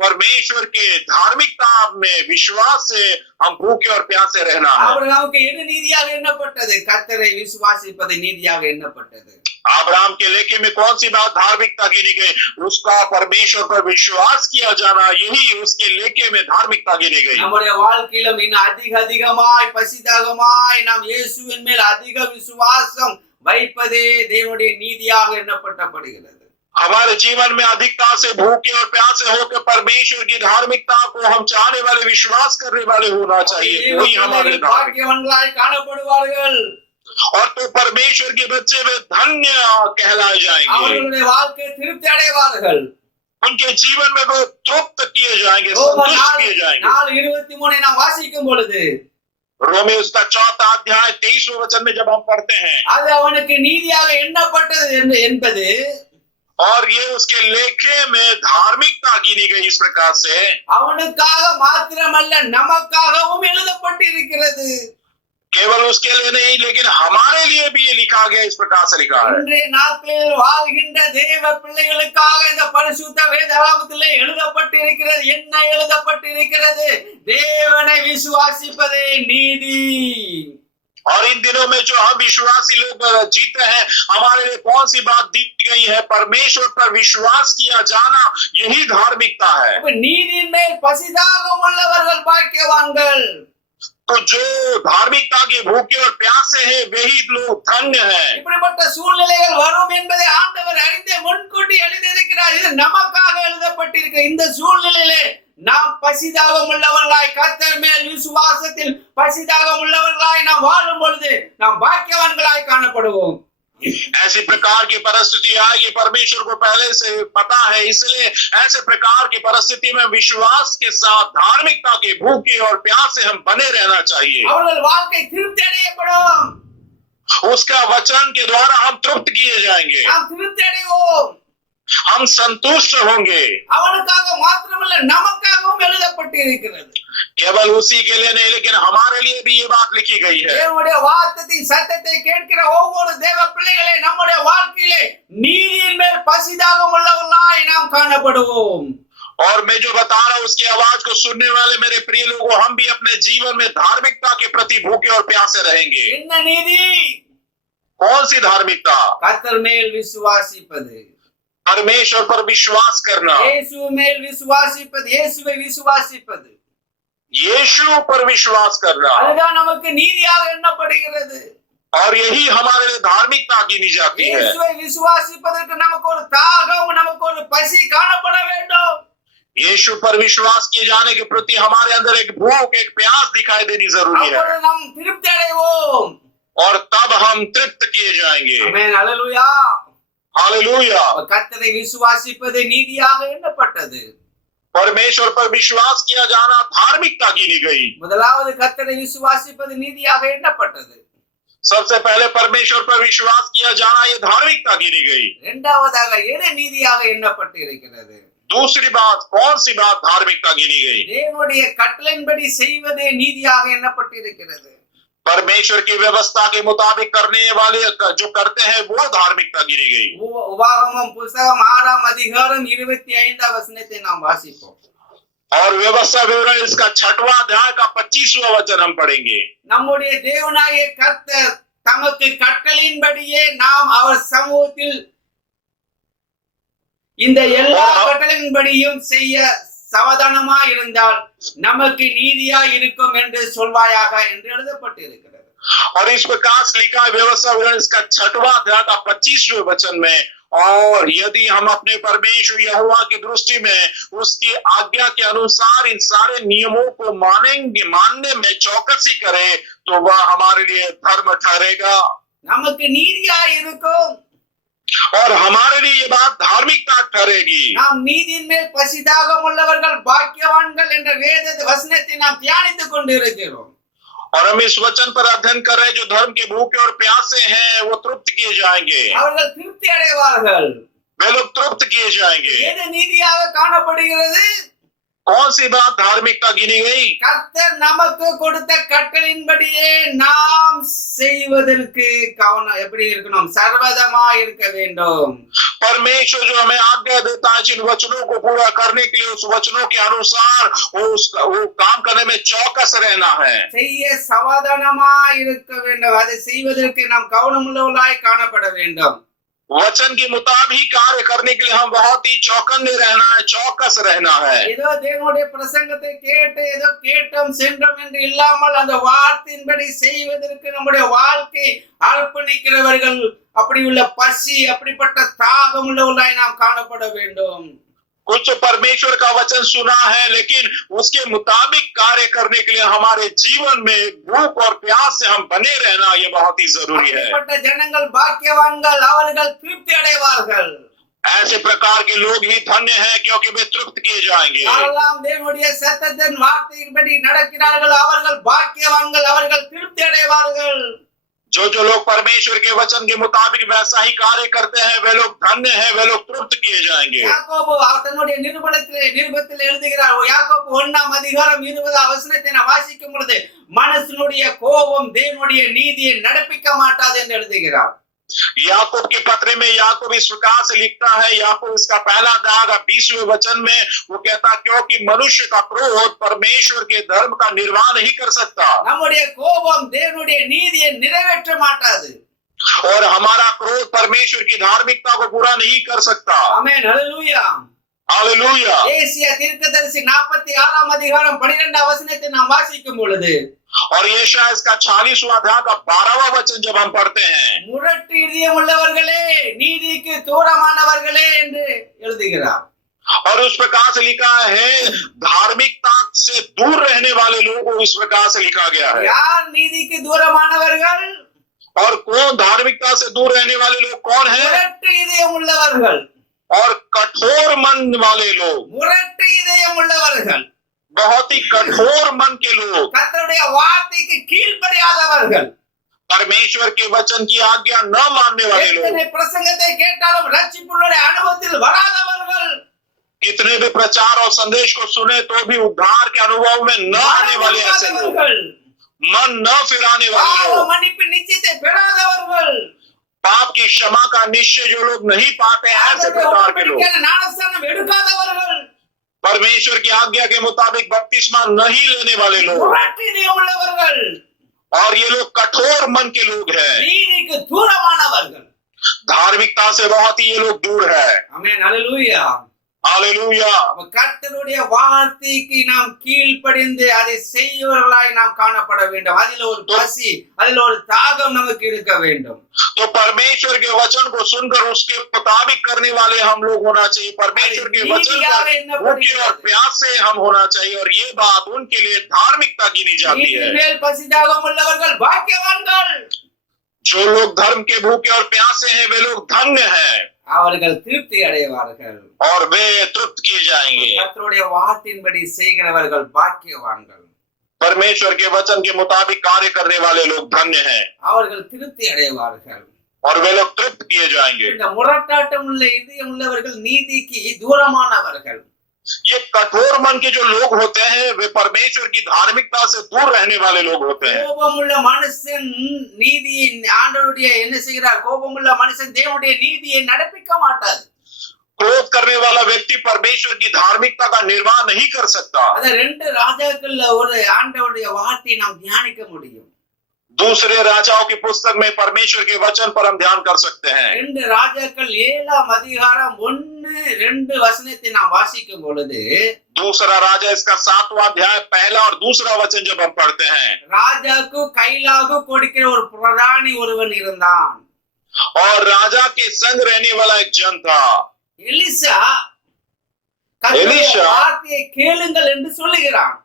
परमेश्वर के धार्मिकता में विश्वास से हम भूखे और प्यासे रहना है। ஆபிரகாமுக்கு எது நீதியாக எண்ணப்பட்டது? கர்த்தரை விசுவாசிப்பது நீதியாக எண்ணப்பட்டது. अब्राहम के लेखे में कौन सी बात धार्मिकता गिनी गई? उसका परमेश्वर पर विश्वास किया जाना, यही उसके लेखे में धार्मिकता गिनी गई। நம்முடைய வாழ்க்கையிலும் இன்னும் அதிகமாய் பசிதாகமாய் நாம் இயேசுவின் மேல் அதிக விசுவாசம் வைப்பதே தேவனுடைய நீதியாக எண்ணப்பட்டப்படுகிறது। हमारे जीवन में अधिकता से भूखे और प्यासे होकर परमेश्वर की धार्मिकता को हम चाहने वाले, विश्वास करने वाले होना चाहिए, वही हमारे பாக்கியவான்களாய் காணப்படுவார்கள்। और तो परमेश्वर के बच्चे वे धन्य कहलाए जाएंगे, அவர்களுடைய வாழ்க்கை திருப்தி அடைவார்கள், उनके जीवन में वो तृप्त किए जाएंगे, संतुष्ट किए जाएंगे। 4:23 நாம் வாசிக்கும் பொழுது रोमी उसका 4 अध्याय 23वें वचन में जब हम पढ़ते हैं, அது அவனுக்கு நீதியாக எண்ணப்பட்டது என்பது, और ये उसके लेखे में धार्मिकता गिनी गई इस प्रकार से, அவனுக்காக மாத்திரமல்ல நமக்காகவும் எழுதப்பட்டிருக்கிறது। केवल उसके लिए नहीं लेकिन हमारे लिए भी ये लिखा गया, इस प्रकार से लिखा है। இன்றைய நாட்களில் வாழ்கின்ற தேவ பிள்ளைகளுக்காக இந்த பரிசுத்த வேதாகமத்திலே எழுதப்பட்டிருக்கிறது। என்ன எழுதப்பட்டிருக்கிறது? தேவனை விசுவாசிப்பதே நீதி। और इन दिनों में जो हम विश्वासी लोग जीते हैं, हमारे लिए कौन सी बात दी गई है? परमेश्वर पर विश्वास किया जाना, यही धार्मिकता है। நீதியின் மேல் பசிதாகம் உள்ளவர்கள் பாக்கியவான்கள்। तो जो धार्मिकता के भूखे और प्यासे हैं, वही लोग धन्य हैं। இப்படிப்பட்ட சூழ்நிலைகள் வரும் என்பதை ஆண்டவர் அறிந்தே முன்கூட்டி எழுதியிருக்கிறார்। இது நமக்காக எழுதப்பட்டிருக்கிற இந்த சூழ்நிலையிலே நாம் பசிதாகம் உள்ளவர்களாய், கர்த்தர் மேல் விசுவாசத்தில் பசிதாகம் உள்ளவர்களாய் நாம் வாழும் பொழுது நாம் பாக்கியவான்களாய் காணப்படுவோம்। ऐसी प्रकार की परिस्थिति आएगी, परमेश्वर को पहले से पता है, इसलिए ऐसे प्रकार की परिस्थिति में विश्वास के साथ धार्मिकता के भूखे और प्यासे हम बने रहना चाहिए। அவர்கள் வாழ்க்கை திருப்தி அடையப்படும், उसका वचन के द्वारा हम तृप्त किए जाएंगे, நாம் திருப்தி அடைவோம், हम संतुष्ट होंगे। அவனுக்காக மாத்திரமல்ல நமக்காகவும் எழுதப்பட்டிருக்கிறது। केवल उसी के लिए नहीं लेकिन हमारे लिए भी ये बात लिखी गई है। தேவனுடைய வார்த்தையின் சத்தத்தை கேட்கிற ஒவ்வொரு தேவ பிள்ளைகளே நம்முடைய வாழ்க்கையிலே நீதியின் மேல் பசிதாகம் உள்ளவர்களாய் நாம் காணப்படுவோம்। और मैं जो बता रहा हूं उसकी आवाज को सुनने वाले मेरे प्रिय लोगों, हम भी अपने जीवन में धार्मिकता के प्रति भूखे और प्यासे रहेंगे। என்ன நீதி? कौन सी धार्मिकता? கர்த்தர் மேல் விசுவாசிப்பது, परमेश्वर पर विश्वास करना, இயேசு மேல் விசுவாசிப்பது, இயேசுவை விசுவாசிப்பது, यीशु पर विश्वास करना, அதுதான் நமக்கு நீதியாக எண்ணப்படுகிறது। और यही हमारे लिए धार्मिकता गिनी जाती है। இயேசுவை விசுவாசிப்பதற்கு நமக்கு ஒரு தாகம், நமக்கு ஒரு பசி காணப்பட வேண்டும்। यीशु पर विश्वास किए जाने के प्रति हमारे अंदर एक भूख, एक प्यास दिखाई देनी जरूरी है, அப்பொழுது நாம் திருப்தி அடைவோம்। और तब हम तृप्त किए जाएंगे। ஆமென், அல்லேலூயா। हालेलुया। கர்த்தரை விசுவாசிப்பது நீதியாக எண்ணப்பட்டது। परमेश्वर पर विश्वास किया जाना धार्मिकता गिनी गई। முதலாவது கர்த்தரை விசுவாசிப்பது நீதியாக எண்ணப்பட்டது। सबसे पहले परमेश्वर पर विश्वास किया जाना ये धार्मिकता गिनी गई। இரண்டாவதாக எது நீதியாக எண்ணப்பட்டிருக்கிறது? दूसरी बात, कौन सी बात धार्मिकता गिनी गई? தேவனுடைய கட்டளையின்படி செய்வதே நீதியாக எண்ணப்பட்டிருக்கிறது। परमेश्वर की व्यवस्था के मुताबिक करने वाले जो करते हैं वो धार्मिकता गिनी गई। உபாகமம் புத்தகம் 6ஆம் அதிகாரம் 25ஆம் வசனத்தை நாம் வாசிப்போம்। और व्यवस्था विवरण इसका 6वां अध्याय का 25वां वचन हम पढ़ेंगे। நம்முடைய தேவனாகிய கர்த்தர் தமக்கு கட்டளையின்படியே நாம் அவர் சமூகத்தில் இந்த எல்லா கட்டளையின்படியும் செய்ய சாவதானமா இருந்தால் நமக்கு நீதியா இருக்கும் என்று சொல்வாயாக என்று எழுதப்பட்டிருக்கிறது। और इस प्रकार से लिखा है व्यवस्था विवरण इसका 6वां अध्याय का 25वें वचन में, और यदि हम अपने परमेश्वर यहोवा की दृष्टि में उसकी आज्ञा के अनुसार इन सारे नियमों को मानने में चौकसी करें तो वह हमारे लिए धर्म ठहरेगा, நமக்கு நீதியா இருக்கும், और हमारे लिए ये बात धार्मिकता ठहरेगी। நாம் நீதியின் மேல் பசிதாகம் உள்ளவர்கள் பாக்கியவான்கள் என்ற வேத வசனத்தை நாம் தியானித்துக் கொண்டிருக்கிறோம்। और हम इस वचन पर अध्ययन कर रहे हैं, जो धर्म के भूखे और प्यासे हैं वो तृप्त किए जाएंगे, அவர்கள் திருப்தி அடைவார்கள்। वे लोग तृप्त किए जाएंगे। எது நீதியாக காணப்படுகிறது? कौन सी बात धार्मिकता गिनी गई? கர்த்தர் நமக்கு கொடுத்த கட்டளையின்படியே நாம் செய்வதற்கு கவனம் எப்படி இருக்கணும்? சர்வதமா இருக்க வேண்டும்। परमेश्वर जो हमें आज्ञा देता है जिन वचनों को पूरा करने के लिए उस वचनों के अनुसार वो काम करने में चौकस रहना है। செய்ய சமாதானமா இருக்க வேண்டும், அதை செய்வதற்கு நாம் கவனமுள்ளவர்களாய் காணப்பட வேண்டும்। वचन के मुताबिक कार्य करने के लिए हम बहुत ही चौकन्ने रहना है, चौकस रहना है। ஏதோ தேவனுடைய பிரசங்கத்தை கேட்டு ஏதோ கேட்டோம் சென்றோம் என்று இல்லாமல் அந்த வார்த்தையின்படி செய்வதற்கு நம்முடைய வாழ்க்கை அர்ப்பணிக்கிறவர்கள், அப்படி உள்ள பசி, அப்படிப்பட்ட தாகம் உள்ளவர்களாய் நாம் காணப்பட வேண்டும். कुछ परमेश्वर का वचन सुना है, लेकिन उसके मुताबिक कार्य करने के लिए हमारे जीवन में भूख और प्यास से हम बने रहना ये बहुत ही जरूरी है। அப்படிப்பட்ட ஜனங்கள் பாக்கியவான்கள், அவர்கள் திருப்தி அடைவார்கள். ऐसे प्रकार के लोग ही धन्य हैं, क्योंकि वे तृप्त किए जाएंगे। யாரெல்லாம் தேவனுடைய சத்தத்தின் வார்த்தையின்படி நடக்கிறார்கள் அவர்கள் பாக்கியவான்கள், அவர்கள் திருப்தி அடைவார்கள். जो जो लोग परमेश्वर के वचन के मुताबिक वैसा ही कार्य करते हैं, वे लोग धन्य हैं, वे लोग तृप्त किए जाएंगे। யாக்கோபு தன்னுடைய நிருபத்தில் எழுதுகிறார். யாக்கோபு 1ஆம் அதிகாரம் 20ஆம் வசனத்தை நான் வாசிக்கும் பொழுது, மனுஷனுடைய கோபம் தேவனுடைய நீதியை நடப்பிக்க மாட்டாது என்று எழுதுகிறார். याकूब के पत्र में याकूब इस प्रकार से लिखता है, याकूब इसका पहला दाग 20वें वचन में वो कहता, क्योंकि मनुष्य का क्रोध परमेश्वर के धर्म का निर्वाह नहीं कर सकता। நம்முடைய கோபம் தேவனுடைய நீதியை நிறைவேற்ற மாட்டாது. और हमारा क्रोध परमेश्वर की धार्मिकता को पूरा नहीं कर सकता। ஆமென், ஹல்லேலூயா. हालेलुया। ஏசாயா தீர்க்கதரிசி 46ஆம் அதிகாரம் 12ஆம் வசனத்தை நாம் வாசிக்கும் பொழுது, और यशायाह इसका 40वां अध्याय का 12वां वचन जब हम पढ़ते हैं, முரட்டு இதயம் உள்ளவர்களே, நீதிக்கு தூரமானவர்களே என்று எழுதுகிறார். और उस प्रकार से लिखा है, धार्मिकता से दूर रहने वाले लोगों को इस प्रकार से लिखा गया है। யார் நீதிக்கு தூரமானவர்கள்? और कौन धार्मिकता से दूर रहने वाले लोग कौन है? முரட்டு இதயம் உள்ளவர்கள். और कठोर मन वाले लोग, முரட்டு இதயம் உள்ளவர்கள், बहुत ही कठोर मन के लोग, கர்த்தருடைய வார்த்தைக்கு கீழ்ப்படியாதவர்கள், परमेश्वर के वचन की आज्ञा न मानने वाले लोग, எத்தனை பிரசங்கத்தை கேட்டாலும் ரட்சிப்புடைய அனுபவத்தில் வராதவர்கள், कितने भी प्रचार और संदेश को सुने तो भी उद्धार के अनुभव में न आने वाले ऐसे लोग, मन न फिराने वाले பாவ लोग, மன்னிப்பு நிச்சயத்தை பெறாதவர்கள், पाप की क्षमा का निश्चय जो लोग नहीं पाते, ऐसे प्रकार के लोग, ஞானஸ்நானம் எடுக்காதவர்கள், परमेश्वर की आज्ञा के मुताबिक बपतिस्मा नहीं लेने वाले लोग, முரட்டு இதயம் உள்ளவர்கள், और ये लोग कठोर मन के लोग हैं, நீதிக்கு தூரமானவர்கள். धार्मिकता से बहुत ही ये लोग दूर है। ஆமென், ஹல்லேலூயா. हालेलुया। கர்த்தருடைய வார்த்தைக்கு நாம் கீழ்ப்படிந்து அதை செய்வர்களாய் நாம் காணப்பட வேண்டும். அதில் ஒரு பசி, அதில் ஒரு தாகம் நமக்கு இருக்க வேண்டும். तो परमेश्वर के वचन को सुनकर उसके मुताबिक करने वाले हम लोग होना चाहिए। परमेश्वर के वचन पर भूखे और प्यास से हम होना चाहिए, और ये बात उनके लिए धार्मिकता गिनी जाती है। மேல் பசி தாகம் உள்ளவர்கள் பாக்கியவான்கள். जो लोग धर्म के भूखे और प्यासे हैं, वे लोग धन्य हैं, அவர்கள் திருப்தி அடைவார்கள். और वे तृप्त किए जाएंगे। கர்த்தருடைய வார்த்தையின்படி செய்கிறவர்கள் பாக்கியவான்கள். परमेश्वर के वचन के मुताबिक कार्य करने वाले लोग धन्य हैं, அவர்கள் திருப்தி அடைவார்கள். और वे लोग तृप्त किए जाएंगे। இந்த முரட்டாட்டம் உள்ள இதயம் உள்ளவர்கள் நீதிக்கு தூரமானவர்கள். ये कठोर मन के जो लोग होते हैं, वे परमेश्वर की धार्मिकता से दूर रहने वाले लोग होते हैं। கோபமுள்ள மனுஷன் நீதியை ஆண்டவருடைய என்ன செய்கிறார்? கோபமுள்ள மனுஷன் தேவனுடைய நீதியை நடப்பிக்க மாட்டார். क्रोध करने वाला व्यक्ति परमेश्वर की धार्मिकता का निर्वाह नहीं कर सकता। அத 2 ராஜாக்கள்ல ஒரு ஆண்டவருடைய வார்த்தையை நாம் தியானிக்க முடியும். दूसरे राजाओं की पुस्तक में परमेश्वर के वचन पर हम ध्यान कर सकते हैं। 2 ராஜாக்கள் 7ஆம் அதிகாரம் 1-2 வசனத்தை நாம் வாசிக்கும் பொழுது, दूसरा राजा इसका 7वां अध्याय पहला और दूसरा वचन जब हम पढ़ते हैं, ராஜாக்கு கைலாகு கொடுக்கிற ஒரு பிரதானி ஒருவன் இருந்தான். और राजा के संग रहने वाला एक जन था। எலிசா கர்த்தருடைய வார்த்தையை கேளுங்கள் என்று சொல்லுகிறான்.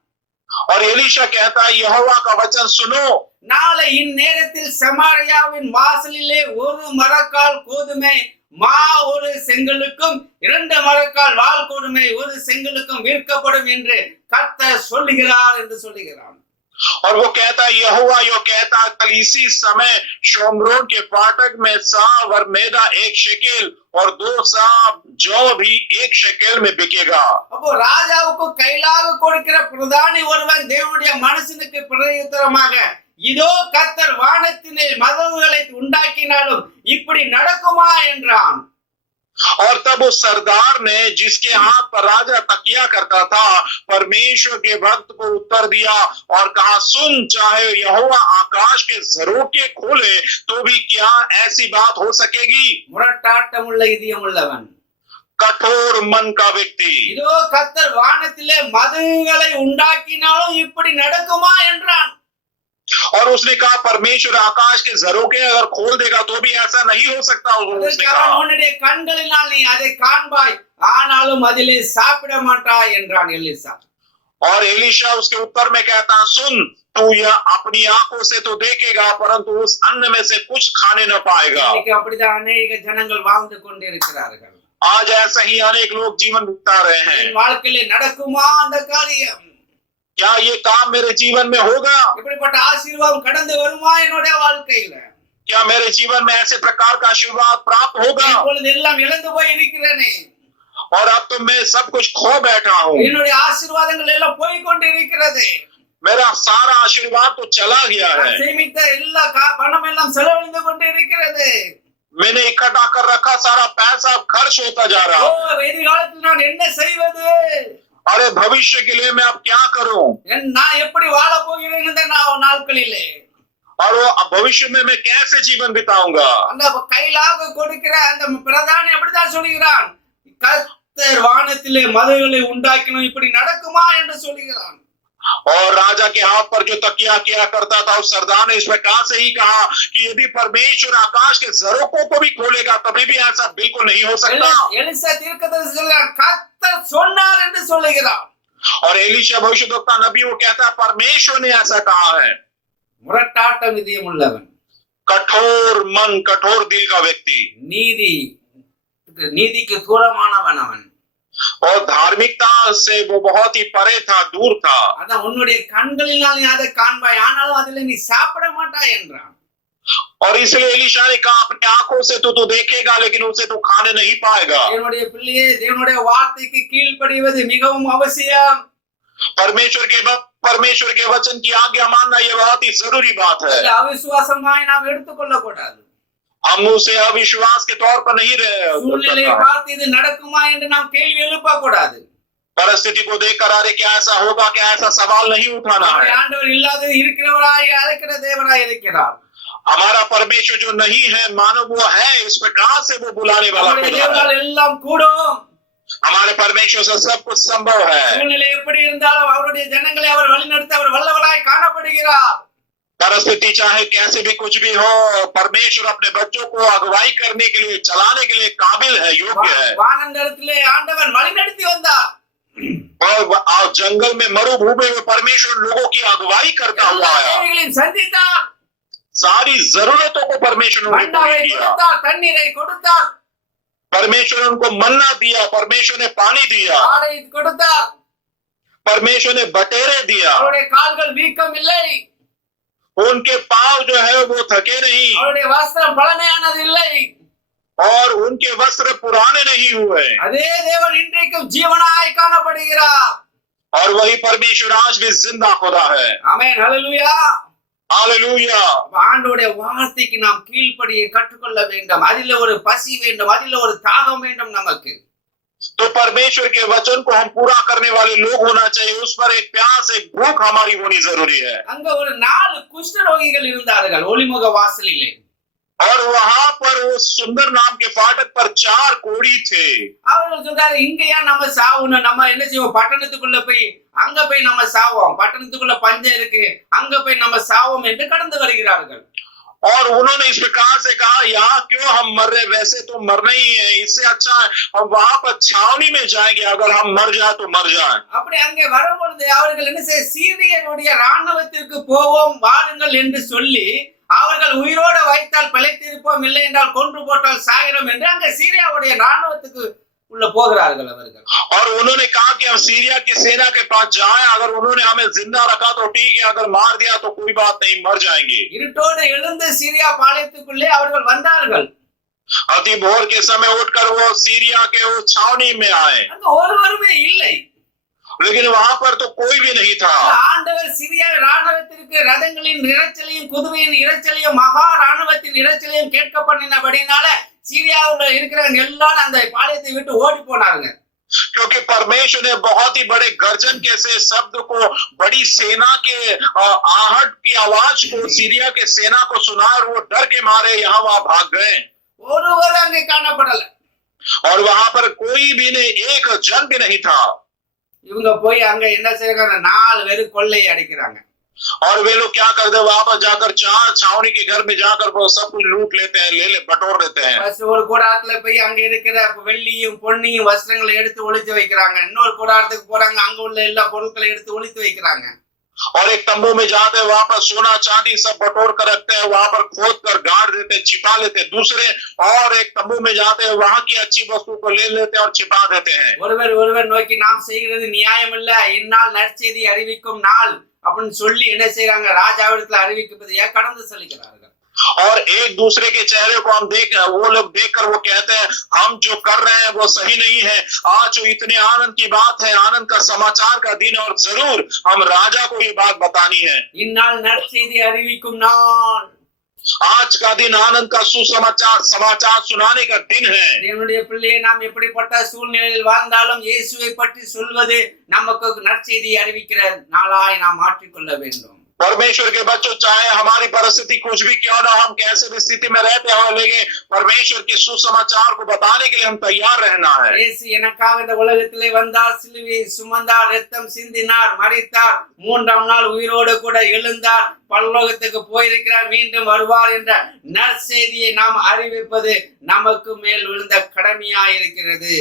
और एलीशा कहता है, यहोवा का वचन सुनो। நாளை இந்நேரத்தில் சமாரியாவின் வாசலிலே ஒரு மரக்கால் கோதுமை மா ஒரு செங்கலுக்கும் 2 மரக்கால் வால் கோதுமை ஒரு செங்கலுக்கும் விற்கப்படும் என்று கர்த்தர் சொல்லுகிறார் என்று சொல்லுகிறான். और वो कहता है, यहोवा यो कहता, कल इसी समय शोमरोन के फाटक में सा वर मैदा 1 शेकेल और 2 सा जौ भी 1 शेकेल में बिकेगा। அப்போ ராஜாவுக்கு கைலாக கொடுக்கிற பிரதானி ஒருவன் தேவனுடைய மனுஷனுக்கு பிரதியுத்தரமாக, இதோ கர்த்தர் வானத்திலே மதகுகளை உண்டாக்கினாலும் இப்படி நடக்குமா என்றான். और तब उस सरदार ने, जिसके हाथ पर राजा तकिया करता था, परमेश्वर के भक्त को उत्तर दिया और कहा, सुन, चाहे यहोवा आकाश के झरोखे खोले तो भी क्या ऐसी बात हो सकेगी? முரட்டாட்டமுள்ள இதயமுள்ளவன், कठोर मन का व्यक्ति, இதோ கர்த்தர் வானத்திலே மதகுகளை உண்டாக்கினாலும் இப்படி நடக்குமா என்றான். और उसने कहा, परमेश्वर आकाश के झरोखे अगर खोल देगा तो भी ऐसा नहीं हो सकता। उसने அதற்கு அவன், कहा, உன்னுடைய கண்களினால் நீ அதை காண்பாய், ஆனாலும் அதிலே சாப்பிட மாட்டாய் என்றான் எலிசா. और एलीशा उसके उत्तर में कहता, सुन, तू यह अपनी आंखों से तो देखेगा परंतु उस अन्न में से कुछ खाने न पाएगा। இன்னைக்கு அப்படிதான் அநேக ஜனங்கள் வாழ்ந்து கொண்டிருக்கிறார்கள். आज ऐसा ही अनेक लोग जीवन बिता रहे हैं। என் வாழ்க்கையிலே நடக்குமா அந்த காரியம்? क्या ये काम मेरे जीवन में होगा? இப்படிப்பட்ட ஆசீர்வாதம் கடந்து வருமா என்னுடைய வாழ்க்கையில? क्या मेरे जीवन में ऐसे प्रकार का आशीर्वाद प्राप्त होगा? இப்பொழுது எல்லாம் இழந்து போய் இருக்கிறேனே, और अब तो मैं सब कुछ खो बैठा हूँ। என்னுடைய ஆசீர்வாதங்கள் எல்லாம் போய் கொண்டு இருக்கிறது. मेरा सारा आशीर्वाद तो चला गया है। நான் சேமித்த எல்லா பணம் எல்லாம் செலவழிந்து கொண்டு இருக்கிறது. मैंने इकट्ठा कर रखा सारा पैसा अब खर्च होता जा रहा ஓ, है। எதிர்காலத்தில் நான் என்ன செய்வது? अरे भविष्य के लिए मैं अब क्या करूं? நான் எப்படி வாழ போகிறேன் இந்த நாட்களிலே? और वो भविष्य में मैं कैसे जीवन बिताऊंगा? அந்த கையிலாக கொடுக்கிற அந்த பிரதானி அப்படித்தான் சொல்கிறான், கர்த்தர் வானத்திலே மதகுகளை உண்டாக்கினோம் இப்படி நடக்குமா என்று சொல்கிறான். और राजा के हाथ पर जो तकिया किया करता था उस सरदार ने इस प्रकार से ही कहा कि यदि परमेश्वर आकाश के झरोखों को भी खोलेगा तभी भी ऐसा बिल्कुल नहीं हो सकता। எலிசா தீர்க்கதரிசி சொல்கிறான், கர்த்தர் சொன்னார் என்று சொல்லுகிறான். और एलीशा भविष्यद्वक्ता नबी वो कहता है, परमेश्वर ने ऐसा कहा है। முரட்டாட்டம் இதயம் உள்ளவன், कठोर मन, कठोर दिल का व्यक्ति, நீதிக்கு தூரமானவன் அவன். और धार्मिकता से वो बहुत ही परे था, दूर था। அதான் உன்னுடைய கண்களினால் நீ அதை காண்பாய், ஆனாலும் அதிலே நீ சாப்பிட மாட்டாய் என்றான். और इसलिए एलीशा ने कहा, अपनी आंखों से तो देखेगा लेकिन उसे तो खाने नहीं पाएगा। தேவனுடைய பிள்ளையே, தேவனுடைய வார்த்தைக்கு கீழ்ப்படிவது மிகவும் அவசியம். परमेश्वर के वचन की आज्ञा मानना ये बहुत ही जरूरी बात है। அவிசுவாசமாய் நாம் எடுத்துக்கொள்ள கூடாது. हम उसे अविश्वास के तौर पर नहीं சூழ்நிலையை பார்த்து இது நடக்குமா என்று நாம் கேள்வி எழுப்ப கூடாது. परिस्थिति को देखकर अरे क्या ऐसा होगा, क्या ऐसा सवाल नहीं उठाना है। ஆண்டவர் இல்லாத இருக்கிறவராய் அழைக்கிற தேவனாய் இருக்கிறார். हमारा परमेश्वर जो नहीं है मानो वो है, इस प्रकार से वो बुलाने वाला खुदा தேவனால் है। எல்லாம் கூடும். हमारे परमेश्वर से सब कुछ संभव है। சூழ்நிலை எப்படி இருந்தாலும் அவருடைய ஜனங்களை அவர் வழிநடத்த அவர் வல்லவராய் காணப்படுகிறார். परिस्थिति चाहे कैसे भी कुछ भी हो, परमेश्वर अपने बच्चों को अगुवाई करने के लिए, चलाने के लिए काबिल है, योग्य है। வானந்தரத்திலே ஆண்டவன் வழிநடத்தி வந்தார். और जंगल में मरुभूमि में परमेश्वर लोगों की अगुवाई करता हुआ आया। தேவைகளையும் சந்தித்தார். सारी जरूरतों को परमेश्वर ने पूरी மன்னாவை किया। கொடுத்தார், தண்ணீரை கொடுத்தார், परमेश्वर ने उनको मन्ना दिया, परमेश्वर ने पानी दिया, ஆடை கொடுத்தார். परमेश्वर ने बटेरे दिया। அவருடைய கால்கள் வீக்கம் இல்லை, उनके पांव जो है वो थके नहीं, அவருடைய வஸ்திரம் பழமையானது இல்லை. और उनके वस्त्र पुराने नहीं हुए। அதே தேவன் இன்றைக்கும் ஜீவனாய் காணப்படுகிறார். और वही परमेश्वर आज भी जिंदा खुदा है। ஆமென், ஹல்லேலூயா. हालेलुया। ஆண்டவருடைய வார்த்தைக்கு நாம் கீழ்ப்படியை கற்றுக்கொள்ள வேண்டும். அதில ஒரு பசி வேண்டும், அதில ஒரு தாகம் வேண்டும் நமக்கு. तो परमेश्वर के वचन को हम पूरा करने वाले लोग होना चाहिए, उस पर एक प्यास, एक भूख हमारी होनी जरूरी है। அங்க ஒரு 4 குஷ்டரோகிகள் இருந்தார்கள் ஒளிமுக வாசலிலே. और वहां पर वो सुंदर नाम के फाटक पर 4 कोढ़ी थे। அவர்கள் சொல்றாரு, இங்கயா நம்ம சாவணும், நம்ம என்ன செய்வோம், பட்டணத்துக்குள்ள போய் அங்க போய் நம்ம சாவோம், பட்டணத்துக்குள்ள பஞ்சம் இருக்கு, அங்க போய் நம்ம சாவோம் என்று கடந்து வருகிறார்கள். और उन्होंने इस प्रकार से कहा, यहाँ क्यों हम मर रहे, वैसे तो मरना ही है, इससे अच्छा है हम वहां पर छावनी में जाएंगे, अगर हम मर जाए तो मर जाए। அப்படி அங்கே வரும்பொழுது அவர்கள் என்ன செய்ய, சீரியருடைய ராணுவத்திற்கு போவோம் வாருங்கள் என்று சொல்லி அவர்கள் உயிரோடு வைத்தால் பிழைத்திருப்போம், இல்லை என்றால் கொன்று போட்டால் சாகிறோம் என்று அங்கே சீரியாவுடைய ராணுவத்துக்கு உள்ள போகிறார்கள் அவர்கள். और उन्होंने कहा कि हम सीरिया की सेना के पास जाएं, अगर उन्होंने हमें जिंदा रखा तो ठीक है, अगर मार दिया तो कोई बात नहीं, मर जाएंगे। இருட்டோடு எழுந்து சீரியா பாளையத்துக்குள்ளே அவர்கள் வந்தார்கள். अति भोर के समय उठकर वो सीरिया के वो छावनी में आए, அங்க ஒருவருமே இல்லை. लेकिन वहां पर तो कोई भी नहीं था। ஆண்டவர் சிரியா ராணுவத்திற்கு ரதங்களின் இரைச்சலையும் குதிரையின் இரைச்சலையும் மகா ராணுவத்தின் இரைச்சலையும் கேட்க பண்ணினபடினால சீரியாவுல இருக்கிறவங்க எல்லாரும் அந்த பாளையத்தை விட்டு ஓடி போனாங்க. क्योंकि परमेश्वर ने बहुत ही बड़े गर्जन के से शब्द को, बड़ी सेना के आहट की आवाज को सीरिया के सेना को सुना और वो डर के मारे यहाँ वहां भाग गए ஒருவர் அங்கே காணப்படல. और वहां पर कोई भी नहीं, एक जन भी नहीं था। இவங்க போய் அங்க என்ன செய்யறாங்க, 4 பேரு கொள்ளை அடிக்கிறாங்க. और वे लोग क्या करते हैं, वापस जाकर छावनी के घर में जाकर वो सब कुछ लूट लेते हैं, बटोर लेते हैं। பஸ் ஒரு கூடாரத்துல போய் அங்க இருக்கிற வெள்ளியும் பொன்னியும் வஸ்திரங்களை எடுத்து ஒளித்து வைக்கிறாங்க. இன்னொரு கூடாரத்துக்கு போறாங்க, அங்க உள்ள எல்லா பொருட்களை எடுத்து ஒளித்து வைக்கிறாங்க. और एक तंबू में जाते वहां पर सोना चांदी सब बटोर कर रखते हैं, वहां पर खोद कर गाड़ देते, छिपा लेते। दूसरे और एक तंबू में जाते हैं, वहां की अच्छी वस्तु को ले लेते और छिपा देते हैं। ஒருவர் நோக்கி நாம் செய்கிறது நியாயம் இல்ல, இந்நாள் நற்செய்தி அறிவிக்கும் நாள் அப்படின்னு சொல்லி என்ன செய்யறாங்க, ராஜாவிடத்துல அறிவிக்கப்பதையா கடந்து செல்கிறார்கள். और एक दूसरे के चेहरे को वो लोग देखकर वो कहते हैं हम जो कर रहे हैं वो सही नहीं है। आज जो इतने आनंद की बात है, आनंद का समाचार का दिन, और जरूर हम राजा को ये बात बतानी है। இந்நாள் நற்செய்தி அறிவிக்கும் நாள், आज का दिन आनंद का समाचार सुनाने का दिन है। தேவனுடைய பிள்ளையை நாம் எப்படிப்பட்ட சூழ்நிலையில் வாழ்ந்தாலும் இயேசுவை பற்றி சொல்வது நமக்கு நற்செய்தி அறிவிக்கிற நாளாய் நாம் மாற்றிக்கொள்ள வேண்டும். परमेश्वर के बच्चों, चाहे हमारी परिस्थिति कुछ भी क्यों ना, हम कैसे भी स्थिति में रहते हो, लेकिन परमेश्वर के सुसमाचार को बताने के लिए हम तैयार रहना है। இயேசு எனக்காக இந்த உலகத்திலே வந்தார், சிலுவையை சுமந்தார், இரத்தம் சிந்தினார், மரித்தார், 3ஆம் நாள் உயிரோடு கூட எழுந்தார், பரலோகத்துக்கு போயிருக்கிறார், மீண்டும் வருவார் என்ற நற்செய்தியை நாம் அறிவிப்பது நமக்கு மேல் விழுந்த கடமையாயிருக்கிறது.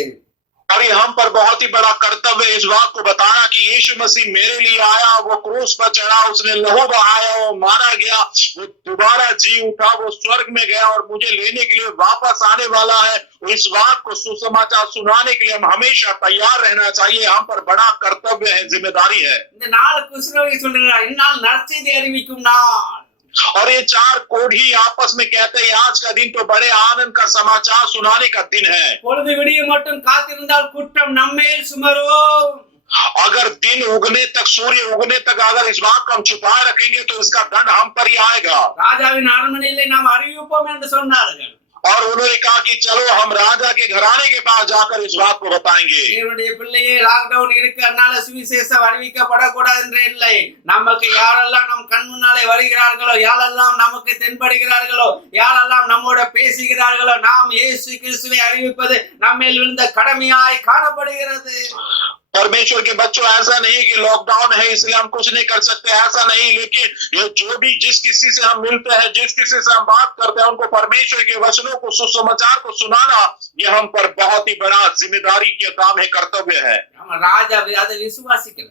अभी हम पर बहुत ही बड़ा कर्तव्य है इस बात को बताना कि यीशु मसीह मेरे लिए आया, वो क्रूस पर चढ़ा, उसने लहू बहाया, वो मारा गया, वो दोबारा जी उठा, वो स्वर्ग में गया और मुझे लेने के लिए वापस आने वाला है। इस बात को सुसमाचार सुनाने के लिए हम हमेशा तैयार रहना चाहिए। हम पर बड़ा कर्तव्य है, जिम्मेदारी है। இந்த நாள் குஸ்ரோகி சொல்றார், இந்நாள் நற்செய்தி அறிவிக்கும் நாள்। और ये 4 कोड ही आपस में कहते हैं आज का दिन तो बड़े आनंद का समाचार सुनाने का दिन है। பொழுது விடிய மட்டும் காத்திருந்தால் குற்றம் நம்மேல் சுமரும்। अगर दिन उगने तक, सूर्य उगने तक अगर इस बात को हम छुपाए रखेंगे तो इसका दंड हम पर ही आएगा। ராஜாவின் அரண்மனையிலே நாம் அறிவிப்போம் என்று சொன்னார்கள்। और उन्होंने कहा कि चलो हम राजा के घराने के पास जाकर इस बात को बताएंगे। தேவனுடைய பிள்ளையே, லாக்டவுன் இருக்கிறதுனால சுவிசேஷம் அறிவிக்கப்படக்கூடாது என்று இல்லை. நமக்கு யாரெல்லாம் நம் கண் முன்னாலே வருகிறார்களோ, யாரெல்லாம் நமக்கு தென்படுகிறார்களோ, யாரெல்லாம் நம்மோட பேசுகிறார்களோ, நாம் இயேசு கிறிஸ்துவை அறிவிப்பது நம்மேல் விழுந்த கடமையாய் காணப்படுகிறது। परमेश्वर के बच्चों, ऐसा नहीं कि लॉकडाउन है इसलिए हम कुछ नहीं कर सकते, ऐसा नहीं। लेकिन ये जो भी जिस किसी से हम मिलते हैं, जिस किसी से हम बात करते हैं, उनको परमेश्वर के वचनों को, सुसमाचार को सुनाना, ये हम पर बहुत ही बड़ा जिम्मेदारी के काम है, कर्तव्य है। ராஜா அதை விசுவாசிக்கல।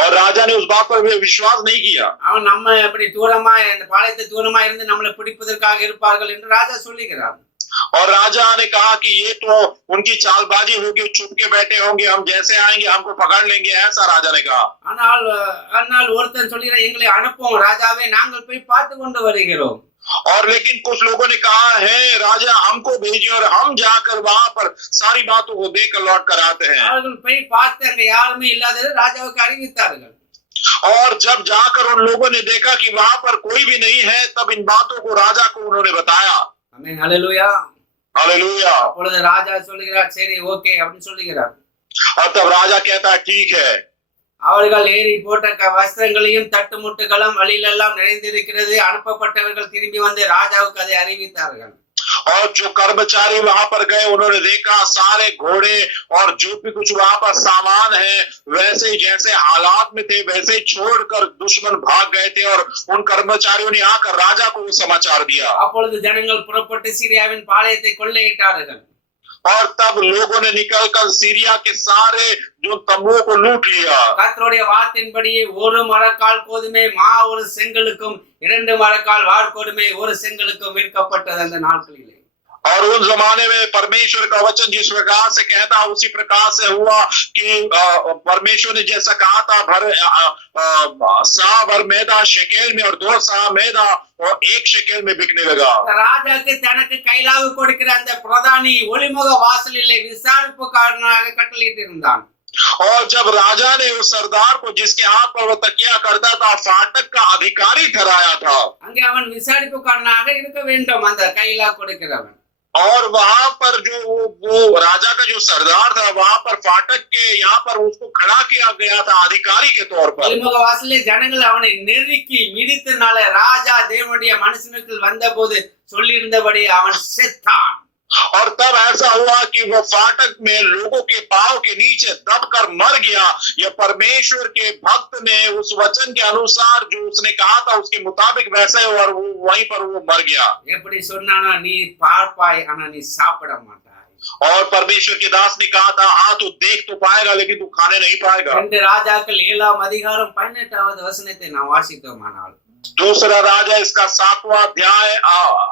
और राजा ने उस बात पर विश्वास नहीं किया। அவன் நம்ம எப்படி தூரமா, இந்த பாளையத்தை தூரமா இருந்து நம்மளை பிடிப்பதற்காக இருப்பார்கள் என்று ராஜா சொல்லுகிறார்। और राजा ने कहा कि ये तो उनकी चालबाजी होगी, चुप के बैठे होंगे, हम जैसे आएंगे हमको पकड़ लेंगे, ऐसा राजा ने कहा। ஆனால் ஒருத்தன் சொல்கிறான், எங்களை அனுப்பும் ராஜாவே, நாங்கள் போய் பார்த்து கொண்டு வருகிறோம்। और लेकिन कुछ लोगों ने कहा है राजा हमको भेजिए और हम जाकर वहां पर सारी बातों को देखकर लौट कर आते हैं। அவர்கள் போய் பார்த்து அங்க யாருமே இல்லாததை ராஜாவுக்கு அறிவித்தார்கள்। और जब जाकर उन लोगों ने देखा कि वहां पर कोई भी नहीं है, तब इन बातों को राजा को उन्होंने बताया। ஆமென், ஹல்லேலூயா, हालेलुया। அப்பொழுது ராஜா சொல்லுகிறார், சரி ஓகே அப்படின்னு சொல்லுகிறார்। और तब राजा कहता है ठीक है। அவர்கள் ஏறி போட்ட வஸ்திரங்களையும் தட்டுமுட்டுகளும் வழியிலெல்லாம் நிறைந்திருக்கிறது। அனுப்பப்பட்டவர்கள் திரும்பி வந்து ராஜாவுக்கு அதை அறிவித்தார்கள்। और जो कर्मचारी वहां पर गए, उन्होंने देखा सारे घोड़े और जो भी कुछ वहां पर सामान है, वैसे जैसे हालात में थे वैसे ही छोड़कर दुश्मन भाग गए थे। और उन कर्मचारियों ने आकर राजा को वो समाचार दिया। அப்பொழுது ஜனங்கள் புறப்பட்டு சீரியாவின் பாளையத்தை கொள்ளையிட்டார்கள்। और तब लोगों ने निकलकर सीरिया के सारे जो तंबुओं को लूट लिया। கர்த்தருடைய வார்த்தையின்படி ஒரு மரக்கால் கோதுமை மா ஒரு செங்கலுக்கும் 2 மரக்கால் வார்கோதுமை ஒரு செங்கலுக்கும் விற்கப்பட்டது அந்த நாட்களிலே। और उन जमाने में परमेश्वर का वचन जिस प्रकार से कहता उसी प्रकार से हुआ कि परमेश्वर ने जैसा कहा था, सा भर मैदा शेकेल में और 2 सा मैदा और 1 शेकेल में बिकने लगा। ராஜாக்கு தனக்கு கைலாக கொடுக்கிற அந்த பிரதானி ஒளிமுக வாசலிலே விசாரிப்புக்காரனாக கட்டளையிட்டு இருந்தான்। और जब राजा ने उस सरदार को जिसके हाथ पर वो तकिया करता था फाटक का अधिकारी ठहराया था, அங்கே அவன் விசாரிப்புக்காரனாக இருக்க வேண்டும், அந்த கைலாக கொடுக்கிறவன்। और वहां पर जो वो राजा का जो सरदार था, वहां पर फाटक के यहाँ पर उसको खड़ा किया गया था अधिकारी के तौर पर। ஒலிமுக வாசலே ஜனங்கள் அவனை நெருக்கி மிதித்தனால ராஜா தேவனுடைய மனுஷனுக்குள் வந்தபோது சொல்லியிருந்தபடி அவன் செத்தான். और तब ऐसा हुआ कि वो फाटक में लोगों के पांव के नीचे दबकर मर गया। यह परमेश्वर के भक्त ने उस वचन के अनुसार जो उसने कहा था उसके मुताबिक वैसे, और वो वहीं पर वो मर गया। எப்படி சொன்னானா, நீ பார்ப்பாய் ஆனா நீ சாப்பிட மாட்டாய். और परमेश्वर के दास ने कहा था, हाँ तू देख तो पाएगा लेकिन तू खाने नहीं पाएगा। 2 ராஜாக்கள் 7ஆம் அதிகாரம் 18வது வசனத்தை நாம் வாசித்தோமானால், दूसरा राजा इसका 7वां अध्याय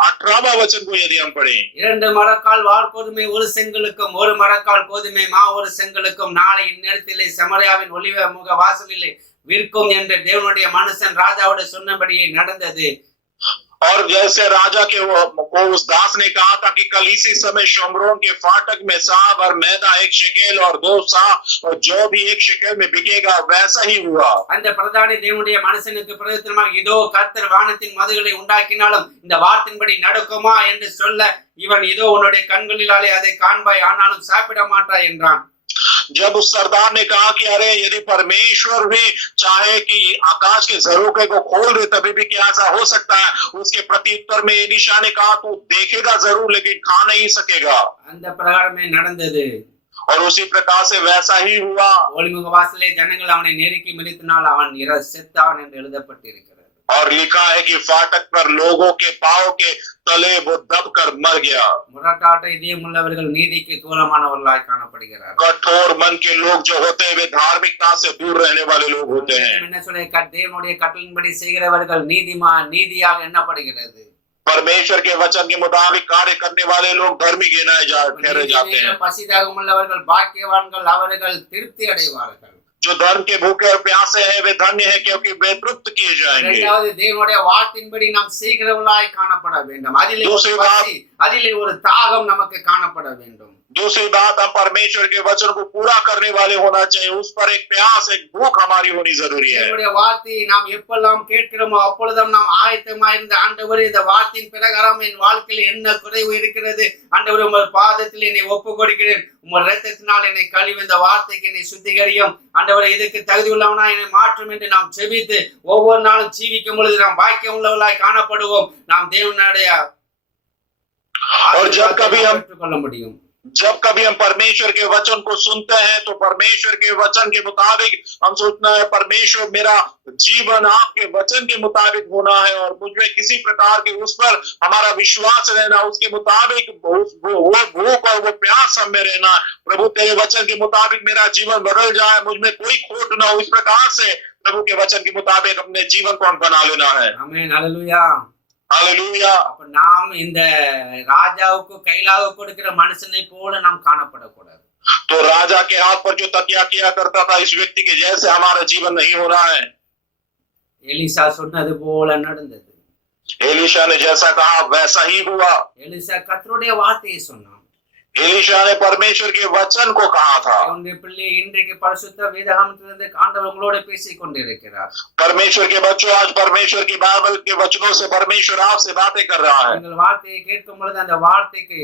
18वां वचन को यदि हम पढ़ें, 2 மரக்கால் வார்கோதுமை ஒரு செங்கலுக்கும் 1 மரக்கால் கோதுமை மா ஒரு செங்கலுக்கும் நாளை இந்நேரத்திலே சமரியாவின் ஒலிவ முக வாசலிலே விற்கும் என்று தேவனுடைய மனுஷன் ராஜாவோடு சொன்னபடியே நடந்தது. और जैसे राजा के को उस दास ने कहा था कि कल इसी समय शमरोन के फाटक में साब और मैदा 1 शेकेल और 2 सा और जौ भी 1 शेकेल में बिकेगा, वैसा ही हुआ। அந்த பிரதானி தேவனுடைய மனுஷனுக்கு பிரதித்திரமாக, இதோ கர்த்தர் வானத்தின் மதுகளை உண்டாக்கினாலும் இந்த வார்த்தையின்படி நடக்குமா என்று சொல்ல, இவன் இதோ உன்னுடைய கண்களிலாலே அதை காண்பாய் ஆனாலும் சாப்பிட மாட்டாய் என்றான். जब उस सरदार ने कहा कि अरे यदि परमेश्वर भी चाहे कि आकाश के झरोखे को खोल दे तभी भी क्या ऐसा हो सकता है, उसके प्रत्युत्तर में एलीशा ने कहा तू देखेगा जरूर लेकिन खा नहीं सकेगा। அந்த பிரகாரமே நடந்தது. और उसी प्रकार से वैसा ही हुआ। ஒலிமுக வாசலே ஜனங்கள் அவனை நெருக்கி மிதித்தனால் அவன் செத்தான் என்று எழுதப்பட்டிருக்கிறது. और लिखा है कि फाटक पर लोगों के पांव के तले वो दबकर मर गया। முரட்டாட்ட இதயம் உள்ளவர்கள் நீதிக்கு தூரமானவர்களாய் காணப்படுகிறார்கள். कठोर मन के लोग जो होते हैं वे धार्मिकता से दूर रहने वाले लोग होते हैं। என்ன சொல்ல, தேவனுடைய கட்டளையின்படி செய்கிறவர்கள் நீதியாக எண்ணப்படுகிறது. परमेश्वर के वचन के मुताबिक कार्य करने वाले लोग धर्मी ठहरे जाते हैं। பசிதாகம் உள்ளவர்கள் பாக்கியவான்கள், அவர்கள் திருப்தி அடைவார்கள். जो धर्म के भूखे और प्यासे हैं वे धन्य हैं क्योंकि वे तृप्त किए जाएंगे। இரண்டாவது, தேவனுடைய வார்த்தையின்படி நாம் செய்கிறவர்களாய் காணப்பட வேண்டும். அதிலே ஒரு தாகம் நமக்கு காணப்பட வேண்டும். दूसरी बात, हम परमेश्वर के वचन को पूरा करने वाले होना चाहिए। उस पर एक प्यास, एक भूख हमारी होनी जरूरी है। தேவனுடைய வார்த்தையை நாம் எப்பெல்லாம் கேட்கிறோமோ அப்பொழுதும் நாம் ஆயத்தமாயிருந்த, ஆண்டவரே இந்த வார்த்தையின் பிரகாரம் என் வாழ்க்கையில் என்ன குறைவு இருக்கிறது, ஆண்டவரே உங்கள் பாதத்தில் என்னை ஒப்புக் கொடுக்கிறேன், உங்கள் இரத்தத்தினால் என்னை கழுவி இந்த வார்த்தைக்கு என்னை சுத்திகரியும், ஆண்டவரே இதுக்கு தகுதி உள்ளவனா என்னை மாற்றும் என்று நாம் செபித்து ஒவ்வொரு நாளும் ஜீவிக்கும் பொழுது நாம் பாக்கியம் உள்ளவர்களாய் காணப்படுவோம். நாம் தேவனுடைய பெற்றுக்கொள்ள முடியும். जब कभी हम परमेश्वर के वचन को सुनते हैं तो परमेश्वर के वचन के मुताबिक हम सोचना है परमेश्वर मेरा जीवन आपके वचन के मुताबिक होना है, और मुझमें किसी प्रकार के उस पर हमारा विश्वास रहना, उसके मुताबिक वो भूख और वो प्यास हमें रहना। प्रभु तेरे वचन के मुताबिक मेरा जीवन बदल जाए, मुझमें कोई खोट ना हो, इस प्रकार से प्रभु के वचन के मुताबिक अपने जीवन को हम बना लेना है। आमीन, हालेलुया, हालेलुया। அப்ப நாம் இந்த ராஜாவுக்கு கைலாக கொடுக்கிற மனுஷனை போல நாம் காணப்படக்கூடாது. तो राजा के हाथ पर जो तकिया किया करता था इस व्यक्ति के जैसे हमारा जीवन नहीं हो रहा है। எலிசா சொன்னது போல நடந்தது. एलीशा ने जैसा कहा वैसा ही हुआ। எலிசா கர்த்தருடைய வார்த்தையை சொன்னான். एलीशा ने परमेश्वर के वचन को कहा था। இன்றைக்கு பரிசுத்த வேதாகமத்திலிருந்து ஆண்டவர் உங்களோட பேசிக் கொண்டிருக்கிறார்। परमेश्वर के बच्चों, आज परमेश्वर की बाइबल के वचनों से परमेश्वर आपसे बातें कर रहा है। நீங்கள் வார்த்தையை கேட்கும் பொழுது அந்த வார்த்தைக்கு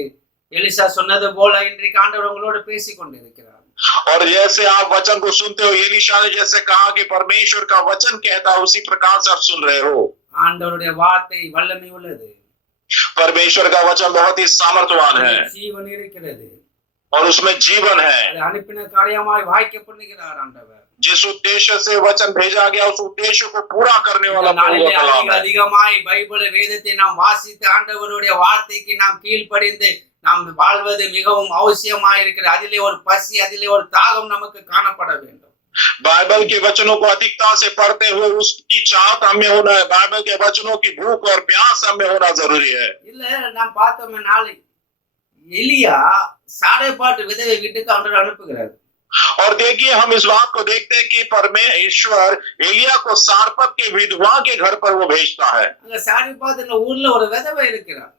எலிசா சொன்னது போல இன்றைக்கு ஆண்டவர் உங்களோட பேசிக் கொண்டிருக்கிறார்। और जैसे आप वचन को सुनते हो, एलीशा ने जैसे कहा कि परमेश्वर का वचन कहता है, उसी प्रकार से आप सुन रहे हो। ஆண்டவருடைய வார்த்தை வல்லமை உள்ளது। परमेश्वर का वचन बहुत ही सामर्थ्यवान है जीवन இருக்கிறது और उसमें जीवन है। அனுப்பின காரியமாய் வாய்க்க பண்ணுகிறார் ஆண்டவர்। जिस उद्देश्य से वचन भेजा गया उस उद्देश्य को पूरा करने वाला कलाम है। அதிகமாய் பைபிள் வேதத்தை நாம் வாசித்து ஆண்டவருடைய வார்த்தைக்கு நாம் கீழ்ப்படிந்து நாம் வாழ்வது மிகவும் அவசியமாய் இருக்கிறது। அதிலே ஒரு பசி, அதிலே ஒரு தாகம் நமக்கு காணப்பட வேண்டும்। बाइबल के वचनों को अधिकता से पढ़ते हुए उसकी चाहत हमें होना है। बाइबल के वचनों की भूख और प्यास हमें होना जरूरी है। இல்ல நாம் பார்த்தோம் நாளை எலியா சாரைப்பாட்டு விதவை வீட்டுக்கு ஆண்டவர் அனுப்புகிறார்। और देखिए हम इस बात को देखते हैं कि परमेश्वर एलिया को सारपत के विधवा के घर पर वो भेजता है। அங்க சாரைப்பாத் என்ற ஊர்ல ஒரு விதவை இருக்கிறார்।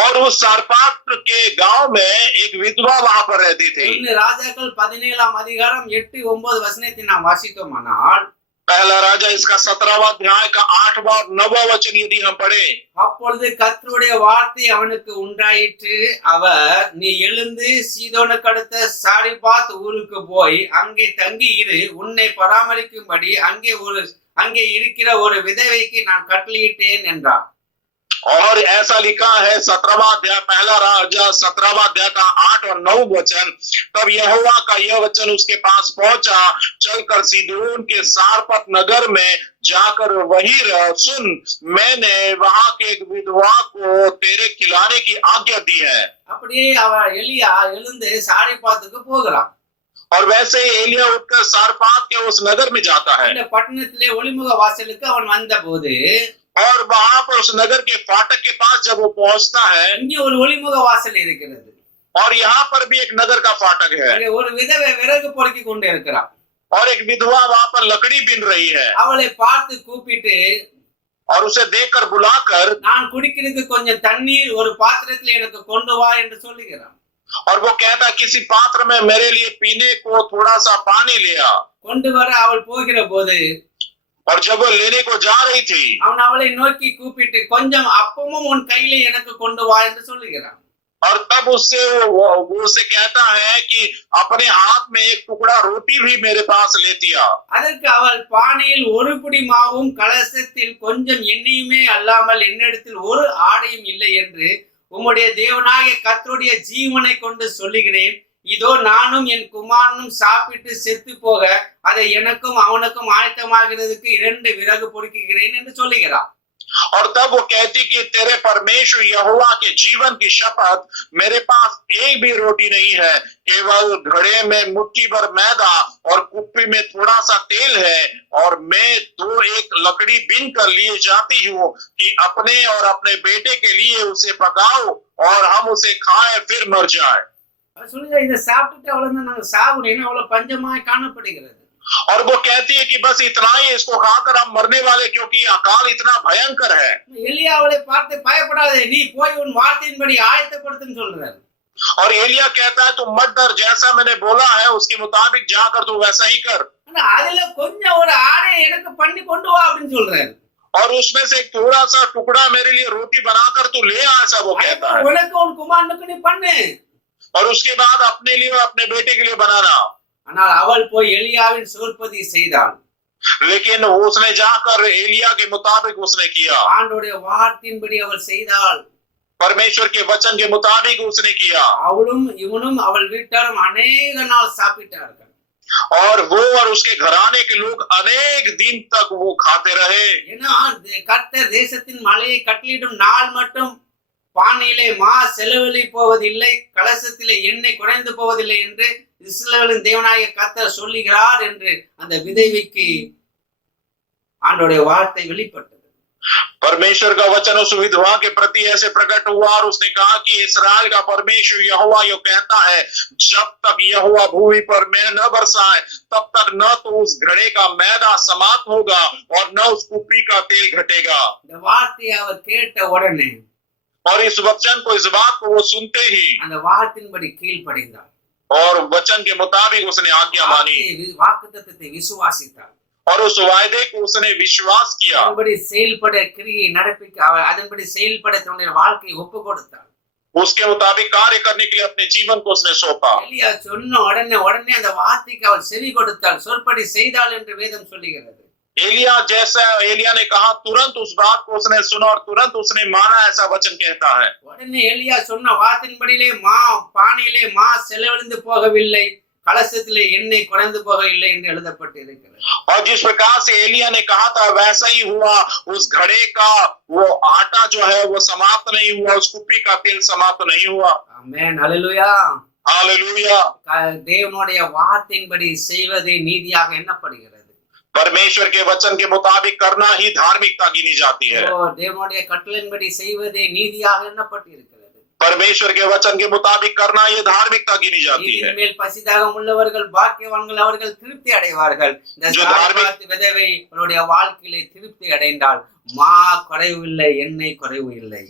और उस सारपात के गांव में एक विधवा वहां पर रहती थी। ராஜாக்கள் 17ஆம் அதிகாரம் 8-9 வசனத்தை நாம் வாசித்தோமானால் पहला राजा इसका 17वां अध्याय का 8वां और 9वां वचन यदि हम पढ़े, அப்பொழுது கர்த்தருடைய வார்த்தை அவனுக்கு உண்டாயிற்று. அவர், நீ எழுந்து சீதோனுக்கு அடுத்த சாரிபாத் ஊருக்கு போய் அங்கே தங்கி இரு. உன்னை பராமரிக்கும்படி அங்கே இருக்கிற ஒரு விதவைக்கு நான் கட்டளையிட்டேன் என்றார். और ऐसा लिखा है 17वां अध्याय पहला राजा 17वां अध्याय का 8 और 9 वचन, तब यहोवा का यह वचन उसके पास पहुंचा, चलकर सीदोन के सारपत नगर में जाकर वहीं रह। सुन, मैंने वहां के एक विधवा को तेरे खिलाने की आज्ञा दी है। அப்படியே எலியா எழுந்து சாரிபாத்துக்கு போகிறான். और वैसे ही एलिया उठकर सारपात के उस नगर में जाता है। இந்த பட்டணத்திலே ஒளிமுக வாசலுக்கு அவன் வந்தபோது, और वहां पर उस नगर के फाटक के पास जब वो पहुंचता है, இங்கே ஒரு ஒளிமுக வாசல் இருக்கிறது. और यहाँ पर भी एक नगर का फाटक है, அங்கே ஒரு விதவை விறகு பொறுக்கி கொண்டு இருக்கிறார். और एक विधवा वहां पर लकड़ी बीन रही है, அவளை பார்த்து கூப்பிட்டு, और उसे देखकर बुलाकर, நான் குடிக்கிறதுக்கு கொஞ்சம் தண்ணீர் ஒரு பாத்திரத்தில் எனக்கு கொண்டு வா என்று சொல்லுகிறான். और वो कहता किसी पात्र में मेरे लिए पीने को थोड़ा सा पानी ले आ। கொண்டு வர அவள் போகிற போது, और जब वो लेने को जा रही थी, அவன் அவளை நோக்கி கூப்பிட்டு, கொஞ்சம் அப்பமும் உன் கையில எனக்கு கொண்டு வா என்று சொல்லுகிறான். और तब उससे वो उसे कहता है कि अपने हाथ में एक टुकड़ा रोटी भी मेरे पास लेती आ। அதற்கு அவள், பானையில் ஒரு பிடி மாவும் கலசத்தில் கொஞ்சம் எண்ணெயுமே அல்லாமல் என்னிடத்தில் ஒரு ஆடையும் இல்லை என்று உம்முடைய தேவனாகிய கர்த்தருடைய ஜீவனை கொண்டு சொல்லுகிறேன். இதோ நானும் என் குமாரனும் சாப்பிட்டு செத்து போக அதை எனக்கும் அவனுக்கும் ஆயத்தமாகிறதுக்கு 2 விறகு பொறுக்குகிறேன் என்று சொல்லுகிறார். और तब वो कहती कि तेरे परमेश्वर यहोवा के जीवन की शपथ, मेरे पास एक भी रोटी नहीं है, केवल घड़े में मुट्ठी भर मैदा और कुप्पी में थोड़ा सा तेल है, और मैं 1 लकड़ी बीन कर लिए जाती हूँ कि अपने और अपने बेटे के लिए उसे पकाओ और हम उसे खाएं फिर मर जाए। சொல்லுங்க, இதை சாப்பிட்டுட்டு அவ்வளவுதான், நாங்க சாகுறேன்னு அவ்வளவு பஞ்சமாய் காணப்படுகிறது. और वो कहती है कि बस इतना ही, इसको खाकर हम मरने वाले, क्योंकि अकाल इतना भयंकर है। எலியா அவளை பார்த்து, பயப்படாதே, நீ போய் உன் வார்த்தையின்படி ஆயத்தப்படுத்துன்னு சொல்றாரு. और एलिया कहता है तुम मत डर, जैसा मैंने बोला है उसके मुताबिक जाकर तू वैसा ही कर। ஆனா அதுல கொஞ்சம் ஒரு ஆடை எனக்கு பண்ணி கொண்டு வா அப்படின்னு சொல்றாரு. और उसमें से एक थोड़ा सा टुकड़ा मेरे लिए रोटी बनाकर तू ले आ, ऐसा वो कहता है। உனக்கு உன் குமாரனுக்கு நீ பண்ணு, और उसके बाद अपने लिए और अपने बेटे के लिए बनाना। ஆனால் அவள் போய் எலியாவின் சொற்படி செய்தாள். लेकिन उसने जाकर एलिया के मुताबिक उसने किया, ஆண்டவருடைய வார்த்தையின்படி அவள் செய்தாள். परमेश्वर के वचन के मुताबिक उसने किया। அவளும் இவனும் அவள் வீட்டாரும் अनेक நாள் சாப்பிட்டார்கள். और वो और उसके घराने के लोग अनेक दिन तक वो खाते रहे। ஏன்னா கர்த்தர் தேசத்தின் மலையை கட்டளையிடும் நாள் மட்டும் பானையிலே மா செலவழி போவதில்லை, கலசத்திலே எண்ணெய் குறைந்து போவதில்லை என்று இஸ்ரவேலின் தேவனாகிய கர்த்தர் சொல்லுகிறார் என்று அந்த விதவைக்கு ஆண்டவருடைய வார்த்தை வெளிப்பட்டது. परमेश्वर का वचन उस विधवा के प्रति ऐसे प्रकट हुआ, और उसने कहा कि इस्राएल का परमेश्वर यहोवा यो कहता है, जब तक यहोवा भूमि पर मैल न बरसाए तब तक न तो उस घड़े का मैदा समाप्त होगा और न उस कुप्पी का तेल घटेगा। இந்த வார்த்தையை அவர் கேட்ட உடனே, और इस वचन को, इस बात को वो सुनते ही அந்த வார்த்தையின்படி கீழ்ப்படிந்தார். और वचन के मुताबिक उसने आज्ञा मानी, வாக்குத்தத்தத்தை விசுவாசித்தார். और उस वायदे को उसने विश्वास किया। அதன்படி செயல்பட கிரியை நடப்பிக்க அதன்படி செயல்பட தன்னுடைய வாழ்க்கையை ஒப்பு கொடுத்தார். उसके मुताबिक कार्य करने के लिए अपने जीवन को उसने सौंपा। எலியா சொன்ன உடனே அந்த வார்த்தைக்கு அவள் செவி கொடுத்தாள், சொற்படி செய்தாள் என்று வேதம் சொல்லுகிறது. एलिया जैसा एलिया ने कहा, तुरंत उस बात को उसने सुना और तुरंत उसने माना, ऐसा वचन कहता है। உடனே எலியா சொன்ன வார்த்தையின்படியே பானையிலே மா செலவழிந்து போகவில்லை, கலசத்திலே எண்ணெய் குறைந்து போகவில்லை என்று எழுதப்பட்டிருக்கிறது. और जिस प्रकार से एलिया ने कहा था वैसा ही हुआ। उस घड़े का वो आटा जो है वो समाप्त नहीं हुआ, उस कुप्पी का तेल समाप्त नहीं हुआ। ஆமென், ஹல்லேலூயா. हालेलुया। தேவனுடைய வார்த்தையின்படி செய்வதே நீதியாக எண்ணப்படுகிறது. परमेश्वर के वचन के मुताबिक करना ही धार्मिकता गिनी जाती है। தேவனுடைய கட்டளையின்படி செய்வதே நீதியாக எண்ணப்பட்டிருக்கிறது. परमेश्वर के वचन के मुताबिक करना ये धार्मिकता गिनी जाती है। மேல் பசிதாகம் உள்ளவர்கள் பாக்கியவான்கள், அவர்கள் திருப்தி அடைவார்கள். இந்த சாரிபாத் விதவை அவருடைய வாழ்க்கையிலே திருப்தி அடைந்தால் மா குறைவு இல்லை, எண்ணெய் குறைவு இல்லை.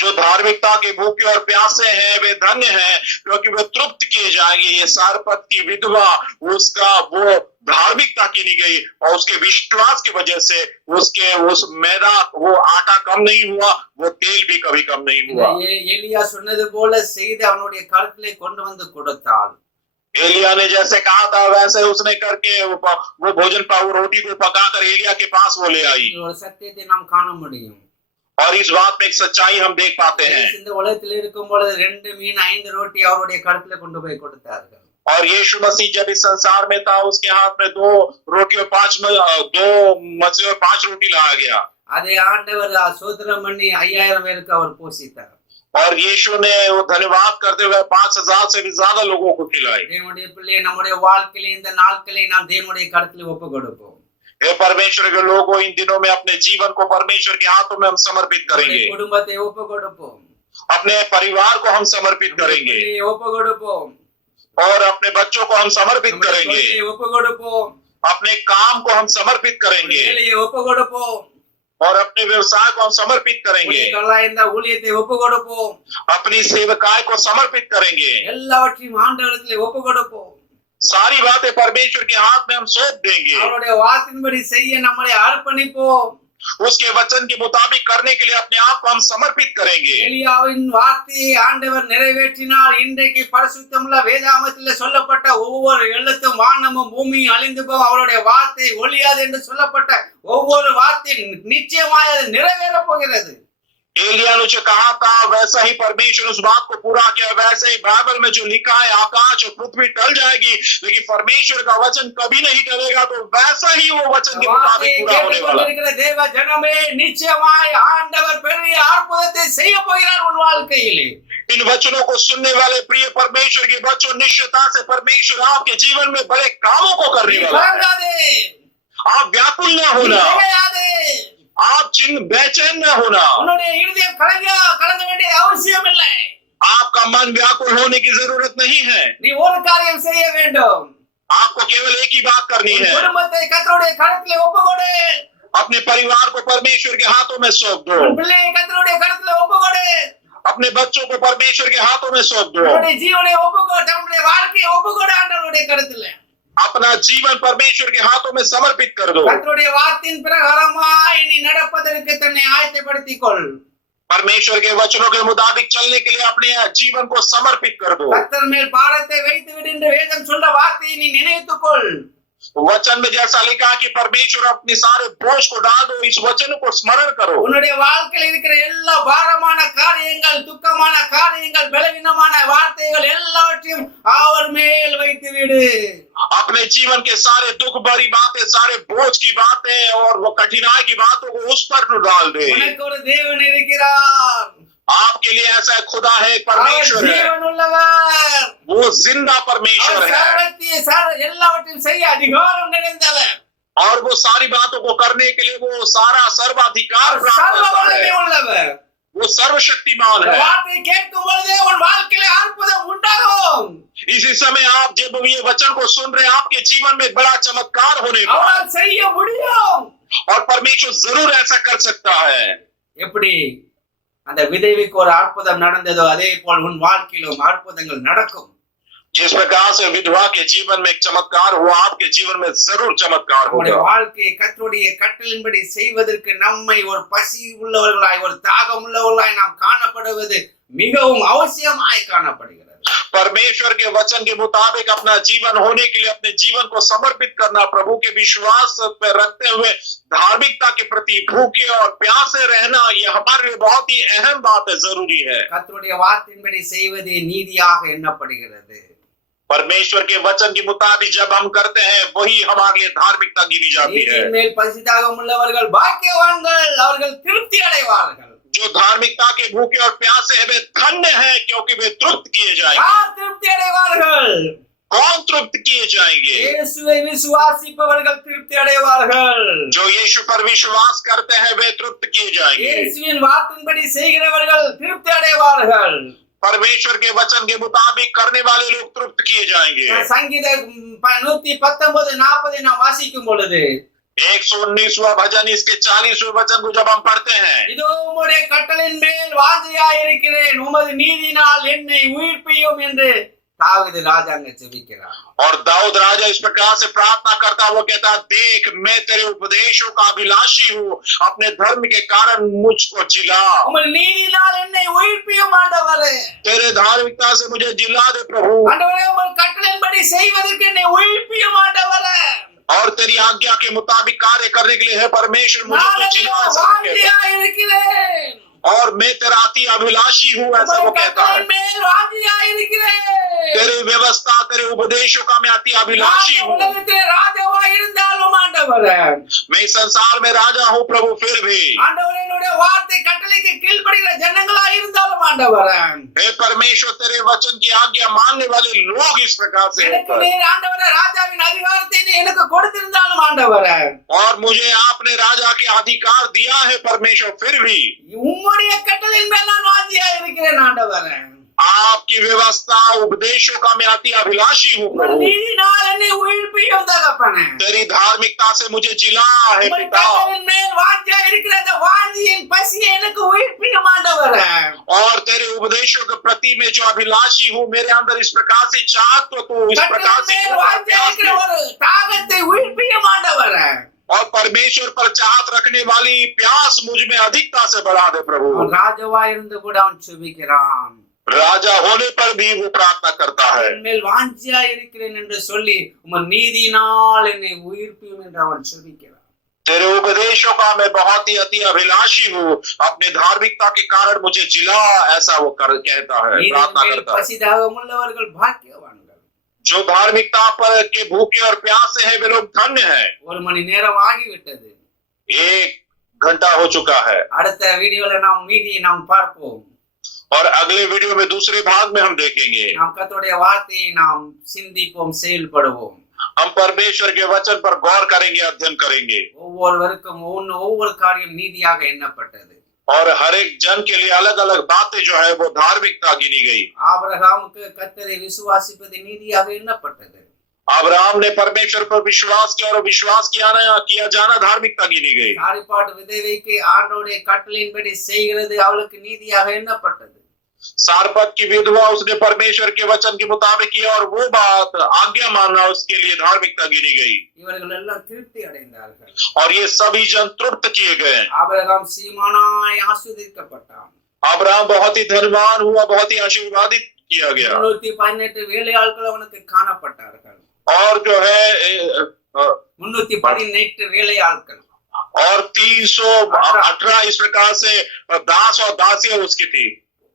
जो धार्मिकता के भूखे और प्यासे हैं वे धन्य हैं, क्योंकि वे तृप्त किए जाएंगे। ये सारपत की विधवा, उसका वो धार्मिकता कीनी गई और उसके विश्वास की वजह से उसके उस मैदा वो आटा कम नहीं हुआ, वो तेल भी कभी कम नहीं हुआ। எலியா சொன்னது போல செய்து அவனுடைய கழுத்திலே கொண்டு வந்து கொடுத்தாள். एलिया ने जैसे कहा था वैसे उसने करके वो भोजन वो रोटी को पकाकर एलिया के पास वो ले आई। ஒரு சத்தியத்தை நாம் காண முடியும். और इस बात में एक सच्चाई हम देख पाते हैं। இந்த உலகத்தில் இருக்கும் பொழுது 2 மீன் 5 रोटी அவருடைய கழுத்திலே கொண்டு போய் கொடுத்தார்கள். और यीशु मसीह जब इस संसार में था उसके हाथ में 2 रोटी और 5 मछली और 5 रोटी लाया गया। அதே ஆண்டவர் சோதனம் பண்ணி 5000 பேருக்கு அவர் போஷித்தார். और यीशु ने वो धन्यवाद करते हुए 5000 से भी ज्यादा लोगों को खिलाई। தேவனுடைய பிள்ளையே நம்முடைய வாழ்க்கையிலே இந்த நாட்களை நாம் தேவனுடைய கரத்திலே ஒப்பு கொடுப்போம். हे परमेश्वर के लोगों, इन दिनों में अपने जीवन को परमेश्वर के हाथों में हम समर्पित करेंगे। कुटुंबத்தை ஒப்பு கொடுப்போம். अपने परिवार को हम समर्पित करेंगे ஒப்பு கொடுப்போம். और अपने बच्चों को हम समर्पित करेंगे। ஒப்பு கொடுப்போம். अपने काम को हम समर्पित करेंगे வேலையை ஒப்பு கொடுப்போம். और अपने व्यवसाय को हम समर्पित करेंगे। இந்த ஊழியத்தை ஒப்பு கொடுப்போம். अपनी सेवकाई को समर्पित करेंगे। எல்லாவற்றையும் ஆண்டவரிடத்திலே ஒப்பு கொடுப்போம். सारी बातें परमेश्वर के हाथ में हम सौंप देंगे। அவருடைய வார்த்தையின்படி செய்ய நம்மை அர்ப்பணிப்போம். उसके वचन के मुताबिक करने के लिए अपने आप को हम समर्पित करेंगे। எலியாவின் வார்த்தையை ஆண்டவர் நிறைவேற்றினார். இன்றைக்கு பரிசுத்தமுள்ள வேதாகமத்திலே சொல்லப்பட்ட ஒவ்வொரு எழுத்தும் வானமும் பூமியும் அழிந்து போகும், அவருடைய வார்த்தை ஒழியாது என்று சொல்லப்பட்ட ஒவ்வொரு வார்த்தையும் நிச்சயமாய் அது நிறைவேறப் போகிறது. एलिया ने जो कहा था वैसा ही परमेश्वर उस बात को पूरा किया। वैसे ही बाइबल में जो लिखा है आकाश और पृथ्वी टल जाएगी लेकिन परमेश्वर का वचन कभी नहीं टलेगा। तो वैसा ही वो वचन के मुताबिक पूरा होने वाला है। தேவ ஜனமே நிச்சயமாய் ஆண்டவர் பெரிய அற்புதத்தை செய்ய போகிறார் உன் வாழ்க்கையிலே। इन वचनों को सुनने वाले प्रिय परमेश्वर के बच्चों, निश्चयता से परमेश्वर आपके जीवन में बड़े कामों को करने वाला है। आप व्याकुल न होना, आप बेचैन न होना, आपका मन व्याकुल होने की जरूरत नहीं है। आपको केवल एक ही बात करनी है, अपने परिवार को परमेश्वर के हाथों में सौंप दो, अपने बच्चों को परमेश्वर के हाथों में सौंप दो, अपना जीवन परमेश्वर के हाथों में समर्पित कर दो। परमेश्वर के वचनों के मुताबिक चलने के लिए अपने जीवन को समर्पित कर दो। वचन में जैसा लिखा कि परमेश्वर अपने सारे बोझ को डाल दो, इस वचन को स्मरण करो। अपने जीवन के सारे दुख भरी बातें, सारे बोझ की बातें और वो कठिनाई की बातों को उस पर डाल दे। आपके लिए ऐसा खुदा है, एक परमेश्वर है, वो जिंदा परमेश्वर है और वो सारी बातों को करने के लिए वो सारा सर्वाधिकार प्राप्त करता है। वो सर्वशक्तिमान है। इसी समय आप जब ये वचन को सुन रहे हैं आपके जीवन में बड़ा चमत्कार होने वाला है और परमेश्वर जरूर ऐसा कर सकता है। அந்த விதவைக்கு ஒரு அற்புதம் நடந்ததோ அதே போல் உன் வாழ்க்கையிலும் அற்புதங்கள் நடக்கும்। जिस प्रकार से विधवा के जीवन में एक चमत्कार हुआ, आपके जीवन में जरूर चमत्कार होगा। வாழ்க்கையை கர்த்தருடைய கட்டளையின்படி செய்வதற்கு நம்மை ஒரு பசி உள்ளவர்களாய் ஒரு தாகம் உள்ளவர்களாய் நாம் காணப்படுவது மிகவும் அவசியமாய் காணப்படுகிறது। परमेश्वर के वचन के मुताबिक अपना जीवन होने के लिए अपने जीवन को समर्पित करना, प्रभु के विश्वास पर रखते हुए धार्मिकता के प्रति भूखे और प्यासे रहना, ये हमारे लिए बहुत ही अहम बात है, जरूरी है। கர்த்தருடைய வார்த்தையின்படி செய்வதே நீதியாக எண்ணப்படுகிறது। परमेश्वर के वचन के मुताबिक जब हम करते हैं वही हमारे लिए धार्मिकता गिनी जाती है। மேல் பசிதாகம் உள்ளவர்கள் பாக்கியவான்கள், அவர்கள் திருப்தி அடைவார்கள்। जो धार्मिकता के भूखे और प्यासे हैं वे धन्य हैं क्योंकि वे तृप्त किए जाएंगे। कौन तृप्त किए जाएंगे? जो यीशु पर विश्वास करते हैं वे तृप्त किए जाएंगे। परमेश्वर के वचन के मुताबिक करने वाले लोग तृप्त किए जाएंगे। संगीत 119:40 நாம் வாசிக்கும் பொழுது 119वां भजन इसके 40वें वचन को जब हम पढ़ते हैं, இதோ உம்முடைய கட்டளையின் மேல் வாஞ்சையாய் இருக்கிறேன், உமது நீதியினால் என்னை உயிர்ப்பியும் என்று தாவீது ராஜா அங்க ஜெபிக்கிறார். और दाऊद राजा इस प्रकार से प्रार्थना करता, वो कहता, देख मैं तेरे उपदेशों का अभिलाषी हूँ, अपने धर्म के कारण मुझको जिला, உம்முடைய நீதியினால் என்னை உயிர்ப்பியும் ஆண்டவரே. तेरे धार्मिकता से मुझे जिला दे प्रभु, ஆண்டவரே உம்முடைய கட்டளையின்படி செய்வதற்கு என்னை உயிர்ப்பியும் ஆண்டவரே. और तेरी आज्ञा के मुताबिक कार्य करने के लिए है परमेश्वर, मुझे நான் तो जिला என்னையும் सकते, வாஞ்சியாய் இருக்கிறேன். और मैं तेरा अति अभिलाषी हूँ, ऐसा वो உம்முடைய कहता है। கட்டளையின் மேல் வாஞ்சியாய் இருக்கிறேன். तेरी व्यवस्था, तेरे उपदेशों का मैं अति अभिलाषी நான் हूँ। உலகத்திலே ராஜாவாய் இருந்தாலும் ஆண்டவரே, मैं इस संसार में राजा हूँ प्रभु, फिर भी ஆண்டவரே என்னுடைய வார்த்தை கட்டளைக்கு கீழ்ப்படிகிற ஜனங்களாய் இருந்தாலும் ஆண்டவரே, हे परमेश्वर, तेरे वचन की आज्ञा मानने वाले लोग इस प्रकार से எனக்கு होकर, நீர் ஆண்டவரே ராஜாவின் அதிகாரத்தை நீ எனக்கு கொடுத்திருந்தாலும் ஆண்டவரே, और मुझे आपने राजा के अधिकार दिया है परमेश्वर, फिर भी உம்முடைய கட்டளையின் மேல் நான் வாஞ்சியாய் இருக்கிறேன் ஆண்டவரே. आपकी व्यवस्था, उपदेशों का मैं अति अभिलाषी हूँ உம்முடைய प्रभु, நீதினால் என்னை உயிர்ப்பியும் தகப்பனே. तेरी धार्मिकता से मुझे जिला है உம்முடைய पिता, கட்டளையின் மேல் வாஞ்சியாய் இருக்கிற அந்த வாஞ்சியின் பசியை எனக்கு உயிர்ப்பியும் ஆண்டவரே. और तेरे उपदेशों के प्रति में जो अभिलाषी हूँ, मेरे अंदर इस प्रकार से चाहत तो तू इस प्रकार கட்டளையின் से மேல் வாஞ்சியாய் இருக்கிற ஒரு தாகத்தை உயிர்ப்பியும் ஆண்டவரே. और परमेश्वर पर चाहत रखने वाली प्यास मुझ में अधिकता से बढ़ा दे प्रभु। அவன் ராஜாவாய் இருந்து கூட அவன் செபிக்கிறான். राजा होने पर भी वो प्रार्थना करता है, என் மேல் வாஞ்சியாய் இருக்கிறேன் என்று சொல்லி உமது நீதியினால் என்னை உயிர்ப்பியும் என்று அவன் செபிக்கிறான். तेरे उपदेशों का मैं बहुत ही अति अभिलाषी हूँ, अपने धार्मिकता के कारण मुझे जिला, ऐसा वो कहता है, நீதியின் प्रार्थना மேல் करता है। பசி தாகம் உள்ளவர்கள் பாக்கியவான்கள். जो धार्मिकता पर के भूखे और प्यासे हैं वे लोग धन्य हैं। ஒரு மணி நேரம் ஆகிவிட்டது. 1 घंटा हो चुका है, அடுத்த வீடியோல நாம் மீதியை நாம் பார்ப்போம். और अगले वीडियो में दूसरे भाग में हम देखेंगे, நாம் கர்த்தருடைய வார்த்தையை நாம் சிந்திப்போம், செயல்படுவோம். हम परमेश्वर के वचन पर गौर करेंगे, अध्ययन करेंगे, ஒவ்வொருவருக்கும் ஒவ்வொரு காரியம் நீதியாக எண்ணப்பட்டது. और हर एक जन के लिए अलग अलग बातें जो है वो धार्मिकता गिनी गई। ஆபிரகாமுக்கு கர்த்தரை விசுவாசிப்பது நீதியாக எண்ணப்பட்டது. अब्राहम ने परमेश्वर पर विश्वास किया और विश्वास किया जाना धार्मिकता गिनी गई। சாரிப்பாட்டு விதவைக்கு ஆண்டவருடைய கட்டளையின்படி செய்கிறது அவளுக்கு நீதியாக எண்ணப்பட்டது. सारपत की विधवा, उसने परमेश्वर के वचन के मुताबिक किया और वो बात आज्ञा मानना उसके लिए धार्मिकता गिनी गई, இவர்கள் எல்லாம் திருப்தி அடைந்தார்கள். और ये सभी जन तृप्त किए गए। ஆபிரகாம் சீமானாய் ஆசீர்வதிக்கப்பட்டான். अब्राहम बहुत ही धनवान हुआ, बहुत ही आशीर्वादित किया गया, 318 வேலையாட்கள் அவனுக்கு காணப்பட்டார்கள். और जो है 318 வேலையாட்கள். और 318 इस प्रकार से दास और दासियां उसकी थी,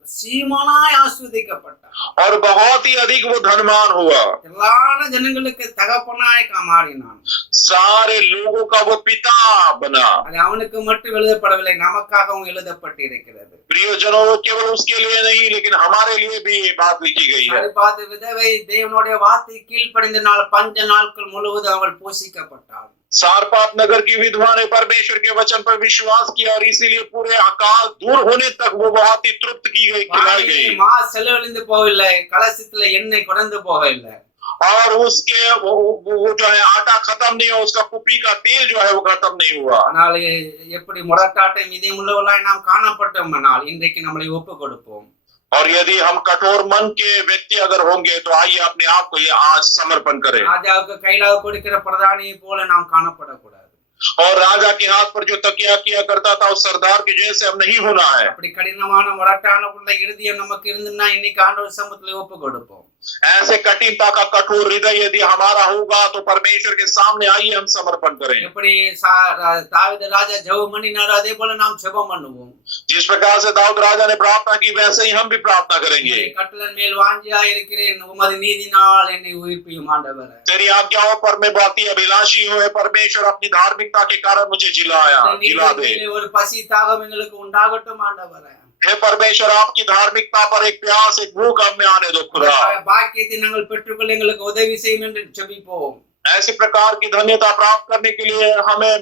சீமானாய் ஆசீர்வதிக்கப்பட்டான். और बहुत ही अधिक वो धनवान हुआ, எல்லான ஜனங்களுக்கு தகப்பனாய் மாறினான். सारे लोगों का वो पिता बना। அது அவனுக்கு மட்டும் எழுதப்படவில்லை, நமக்காகவும் எழுதப்பட்டிருக்கிறது. प्रियजनों, केवल उसके लिए नहीं लेकिन हमारे लिए भी ये बात लिखी गई है। சாரிபாத் விதவை தேவனுடைய வார்த்தை கீழ்ப்படிந்தனால் பஞ்ச நாட்கள் முழுவதும் அவள் போஷிக்கப்பட்டாள். सारपात नगर की विधवा ने परमेश्वर के वचन पर विश्वास किया और इसीलिए पूरे अकाल दूर होने तक वो बहुत ही तृप्त की गई, खिलाई गई, மா செலவழிந்து போகவில்லை, கலசத்துல எண்ணெய் குறைந்து போகவில்லை. और उसके वो जो है आटा खत्म नहीं हुआ, उसका कुपी का तेल जो है वो खत्म नहीं हुआ। ஆனால் எப்படி முரட்டாட்டம் இதயம் உள்ளவர்களாய் நாம் காணப்பட்டோமானால் இன்றைக்கு நம்மளை ஒப்பு கொடுப்போம். और यदि हम कठोर मन के व्यक्ति अगर होंगे तो आइए अपने आप को ये आज समर्पण करें, ராஜாவுக்கு கையிலாக கொடுக்கிற பிரதானியை போல நாம் காணப்படக்கூடாது. और राजा के हाथ पर जो तकिया किया करता था उस सरदार के जैसे अब नहीं होना है। அப்படி கடினமான முரட்டான உள்ள இருதயம் நமக்கு இருந்துன்னா இன்னைக்கு ஆண்டவர் சமூகத்துல ஒப்பு கொடுப்போம். ऐसे कठिनता का कठोर हृदय यदि हमारा होगा तो परमेश्वर के सामने आइए हम समर्पण करें। எப்படி தாவீது ராஜா ஜெபம் பண்ணினாரோ அதே போல நாம் ஜெபம் பண்ணுவோம். जिस प्रकार से दाऊद राजा ने प्रार्थना की वैसे ही हम भी प्रार्थना करेंगे। கட்டளையின் மேல் வாஞ்சியாய் இருக்கிறேன், உமது நீதினால் என்னை உயிர்ப்பியும் ஆண்டவரே. तेरी आज्ञाओं पर मैं बहुत ही अभिलाषी हूँ, परमेश्वर अपनी धार्मिकता के कारण मुझे जिला दे। ஒரு பசி தாகம் எங்களுக்கு உண்டாகட்டும் ஆண்டவரே. हे परमेश्वर, आपकी धार्मिकता पर एक प्यास, एक भूख हमें आने दो खुदा। பாக்கியத்தை நாங்கள் பெற்றுக்கொள்ள எங்களுக்கு உதவி செய்யும் என்று ஜெபிப்போம். ऐसे प्रकार की धन्यता प्राप्त करने के लिए हमें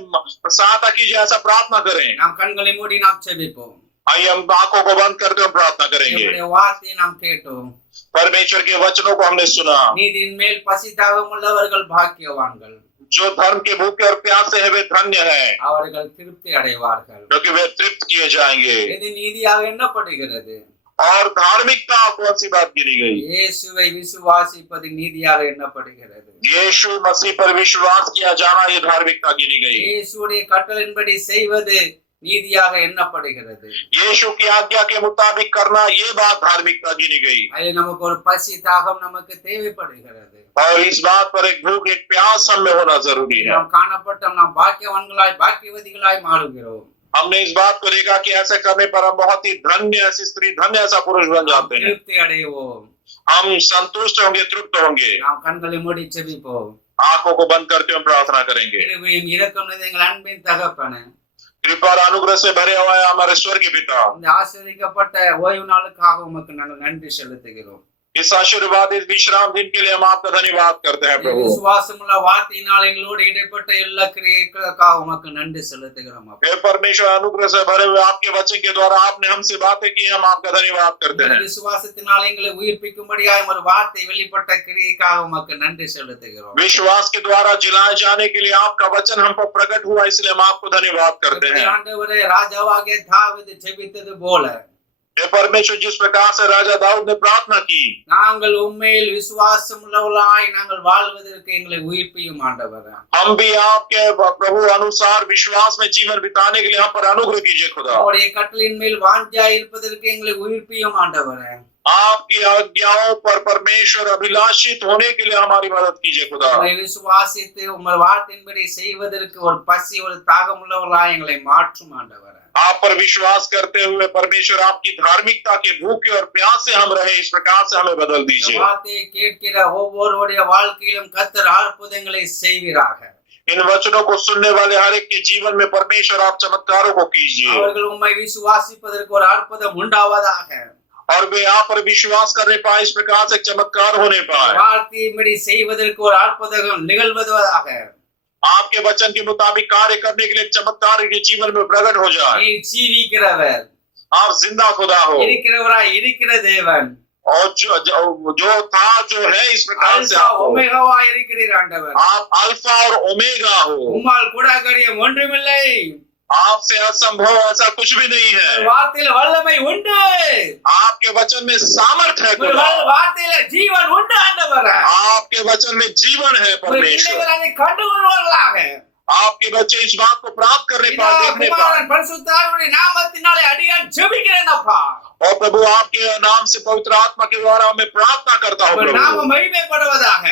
सहायता कीजिए, ऐसा प्रार्थना करें। நாம் கண்களை மூடி நாம் ஜெபிப்போம். आइए हम आंखों को बंद करते हुए प्रार्थना करेंगे। நம்முடைய வார்த்தையை நாம் கேட்டோம். परमेश्वर के वचनों को हमने सुना। நீதியின் மேல் பசி தாகம் உள்ளவர்கள் பாக்கியவான்கள், जो धर्म के भूखे और प्यासे हैं वे धन्य हैं, அவர்கள் திருப்தி அடைவார்கள். क्योंकि वे तृप्त किए जाएंगे। இது நீதியாக எண்ணப்படுகிறது. और धार्मिकता कौन सी बात गिनी गई? இயேசுவை விசுவாசிப்பது நீதியாக எண்ணப்படுகிறது. यीशु मसीह पर विश्वास किया जाना ये धार्मिकता गिनी गई। இயேசுடைய கட்டளையின்படி செய்வது நீதியாக எண்ணப்படுகிறது. यीशु की आज्ञा के मुताबिक करना ये बात धार्मिकता गिनी गई। அதில் நமக்கு ஒரு பசி தாகம் நமக்கு தேவைப்படுகிறது. और इस बात पर एक भूख एक प्यास हम में होना जरूरी है। நாம் காணப்பட்டோம், நாம் பாக்கியவான்களாய் பாக்கியவதிகளாய் மாறுகிறோம். हमने इस बात को देखा कि ऐसे करने पर हम बहुत ही धन्य ऐसी स्त्री धन्य ऐसा पुरुष बन जाते हैं। திருப்தி அடைவோம். हम संतुष्ट होंगे, तृप्त होंगे। நாம் கண்களை மூடி ஜெபிப்போம். आंखों को बंद करके हम प्रार्थना करेंगे। கிருபையும் இரக்கம் நிறைந்த எங்கள் அன்பின் தகப்பனே, कृपा और अनुग्रह से भरे हुआ है हमारे स्वर्गीय पिता। இந்த ஆசீர்வதிக்கப்பட்ட ஓய்வு நாளுக்காக உமக்கு நாங்கள் நன்றி செலுத்துகிறோம். इस आशीर्वादित विश्राम दिन के लिए हम आपका धन्यवाद करते हैं प्रभु। விசுவாசமுள்ள வார்த்தையினால் எங்களோடு இடைப்பட்ட எல்லா கிரியைகளுக்காக உமக்கு நன்றி செலுத்துகிறோம். हे परमेश्वर, अनुग्रह से भरे हुए आपके वचन के द्वारा आपने हमसे बातें की, हम आपका धन्यवाद करते हैं। விசுவாசத்தினால் எங்களை உயிர்ப்பிக்கும்படியாய் ஒரு வார்த்தை வெளிப்பட்ட கிரியைக்காக உமக்கு நன்றி செலுத்துகிறோம். विश्वास के द्वारा जिलाए जाने के लिए आपका वचन हम पर प्रकट हुआ, इसलिए हम आपको धन्यवाद करते हैं। ஆண்டவரே, ராஜாவாகிய தாவீது ஜெபித்தது போல हे परमेश्वर, जिस प्रकार से राजा दाऊद ने प्रार्थना की, நாங்கள் உண்மையில் விசுவாசம் உள்ளவர்களாய் நாங்கள் வாழ்வதற்கு எங்களை உயிர்ப்பியும் ஆண்டவரே. हम भी आपके प्रभु अनुसार विश्वास में जीवन बिताने के लिए हम पर अनुग्रह कीजिए खुदा। உம்முடைய கட்டளையின் மேல் வாஞ்சியாய் இருப்பதற்கு எங்களை உயிர்ப்பியும் ஆண்டவரே. आपकी आज्ञाओं पर परमेश्वर अभिलाषित होने के लिए हमारी मदद कीजिए खुदा। உம்மை விசுவாசித்து உம்முடைய வார்த்தையின்படி செய்வதற்கு ஒரு பசி ஒரு தாகம் உள்ளவர்களாய் எங்களை மாற்றும் ஆண்டவரே. आप पर विश्वास करते हुए परमेश्वर आपकी धार्मिकता के भूखे और प्यास से हम रहे, इस प्रकार से हमें बदल दीजिए। வார்த்தையை கேட்கிற ஒவ்வொருவருடைய வாழ்க்கையிலும் கர்த்தர் அற்புதங்களை செய்வீராக. इन वचनों को सुनने वाले हर एक के जीवन में परमेश्वर आप चमत्कारों को कीजिए அவர்கள் உம்மை விசுவாசிப்பதற்கு ஒரு அற்புதம் உண்டாவதாக. और वे आप पर विश्वास करने पाए, इस प्रकार से चमत्कार होने पाए। வார்த்தையின்படி செய்வதற்கு ஒரு அற்புதம் நிகழ்வதாக. आपके वचन के मुताबिक कार्य करने के लिए चमत्कार के जीवन में प्रकट हो जाए। நீர் ஜீவிக்கிறவர், आप जिंदा खुदा हो இருக்கிறவராய் இருக்கிற தேவன், और जो था जो है, इस प्रकार से அல்பா आप हो। ஒமேகாவாய் இருக்கிறீர் ஆண்டவர். आप अल्फा और ओमेगा हो। உம்மால் கூடாகாரியம் ஒன்றுமில்லை. आपसे असंभव ऐसा कुछ भी नहीं है। வார்த்தையில வல்லமை உண்டு. आपके वचन में सामर्थ है खुदा। வார்த்தையில ஜீவன் உண்டு ஆண்டவரே. आपके वचन में जीवन है परमेश्वर। பிள்ளைகள் அதை கண்டுகொள்வார்களாக. आपके बच्चे इस बात को प्राप्त करने பிதா, पाए, देखने पाए। குமாரன், பரிசுத்த ஆவியுடைய நாமத்தினாலே அடியான் ஜெபிக்கிறேன் அப்பா. और प्रभु आपके नाम से पवित्र आत्मा के द्वारा मैं प्रार्थना करता हूँ உம்முடைய प्रभु, நாமம் மகிமைப்படுவதாக.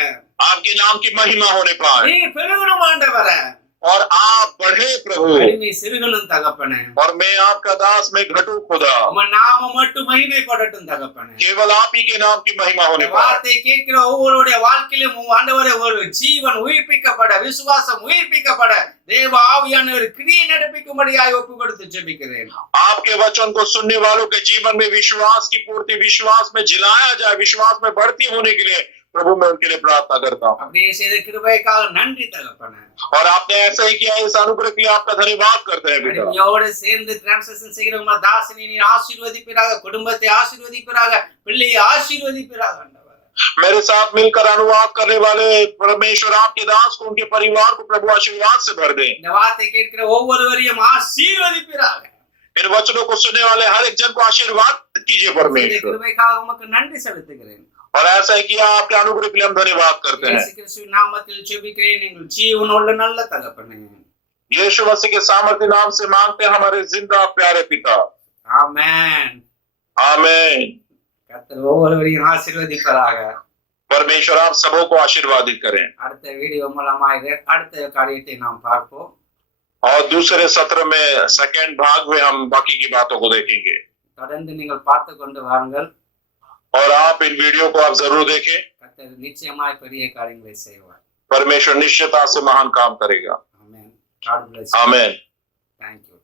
आपके नाम की महिमा होने पाए நீர் பெருகணும் ஆண்டவரே. और आप बढ़े प्रभु। அடிமை சிறுகணும் தகப்பனே. और मैं आपका दास, मैं घटू खुदा। உம்முடைய நாமம் மட்டும் மகிமைப்படட்டும் தகப்பனே. केवल आप ही के नाम की महिमा होने पाए। வார்த்தை கேட்கிற ஒவ்வொருடைய வாழ்க்கையிலும் ஆண்டவரே ஒரு ஜீவன் உயிர்ப்பிக்கப்பட, விசுவாசம் உயிர்ப்பிக்கப்பட, தேவ ஆவியானவர் கிரியை நடப்பிக்கும்படியாய் ஒப்பு கொடுத்து ஜெபிக்கிறேன். आपके वचन को सुनने वालों के जीवन में विश्वास की पूर्ति, विश्वास में जिलाया जाए, विश्वास में बढ़ती होने के लिए प्रभु मैं उनके लिए प्रार्थना करता हूँ। அப்படியே செய்த கிருபைக்காக நன்றி தகப்பனே. और आपने ऐसा ही किया, इस अनुग्रह के लिए आपका धन्यवाद करते हैं बेटा। அடிமையோடு சேர்ந்து டிரான்சாக்ஷன் செய்கிற உங்கள் தாசனை நீர் ஆசீர்வதிப்பீராக, குடும்பத்தை ஆசீர்வதிப்பீராக, பிள்ளையை ஆசீர்வதிப்பீராக ஆண்டவரே. मेरे साथ मिलकर अनुवाद करने वाले परमेश्वर आपके दास को, उनके परिवार को प्रभु आशीर्वाद से भर दें। இந்த வார்த்தை கேட்கிற ஒவ்வொருவரையும் ஆசீர்வதிப்பீராக. इन वचनों को सुनने वाले हर एक जन को आशीर्वाद कीजिए இந்த परमेश्वर। கிருபைக்காக உமக்கு நன்றி செலுத்துகிறேன். और ऐसा ही किया, आपके अनुग्रह के लिए हम धन्यवाद करते हैं। இயேசு கிறிஸ்துவின் நாமத்தில் ஜெபிக்கிறேன் எங்கள் ஜீவனுள்ள நல்ல தகப்பனே. यीशु मसीह के सामर्थ्य नाम से मांगते हैं हमारे जिंदा प्यारे पिता, ஆமென். आमीन। கர்த்தர் ஒவ்வொருவரையும் ஆசீர்வதிப்பதாக. परमेश्वर आप सबों को आशीर्वादित करें। அடுத்த வீடியோ மூலமாக அடுத்த காரியத்தை நாம் பார்ப்போம். और दूसरे सत्र में सेकंड भाग में हम बाकी की बातों को देखेंगे। தொடர்ந்து நீங்கள் பார்த்து கொண்டு வாருங்கள். और आप इन वीडियो को आप जरूर देखें। கர்த்தர் நிச்சயமாய் பெரிய காரியங்களை செய்வார். परमेश्वर निश्चितता से महान काम करेगा। ஆமென். God bless you. आमीन। Thank you.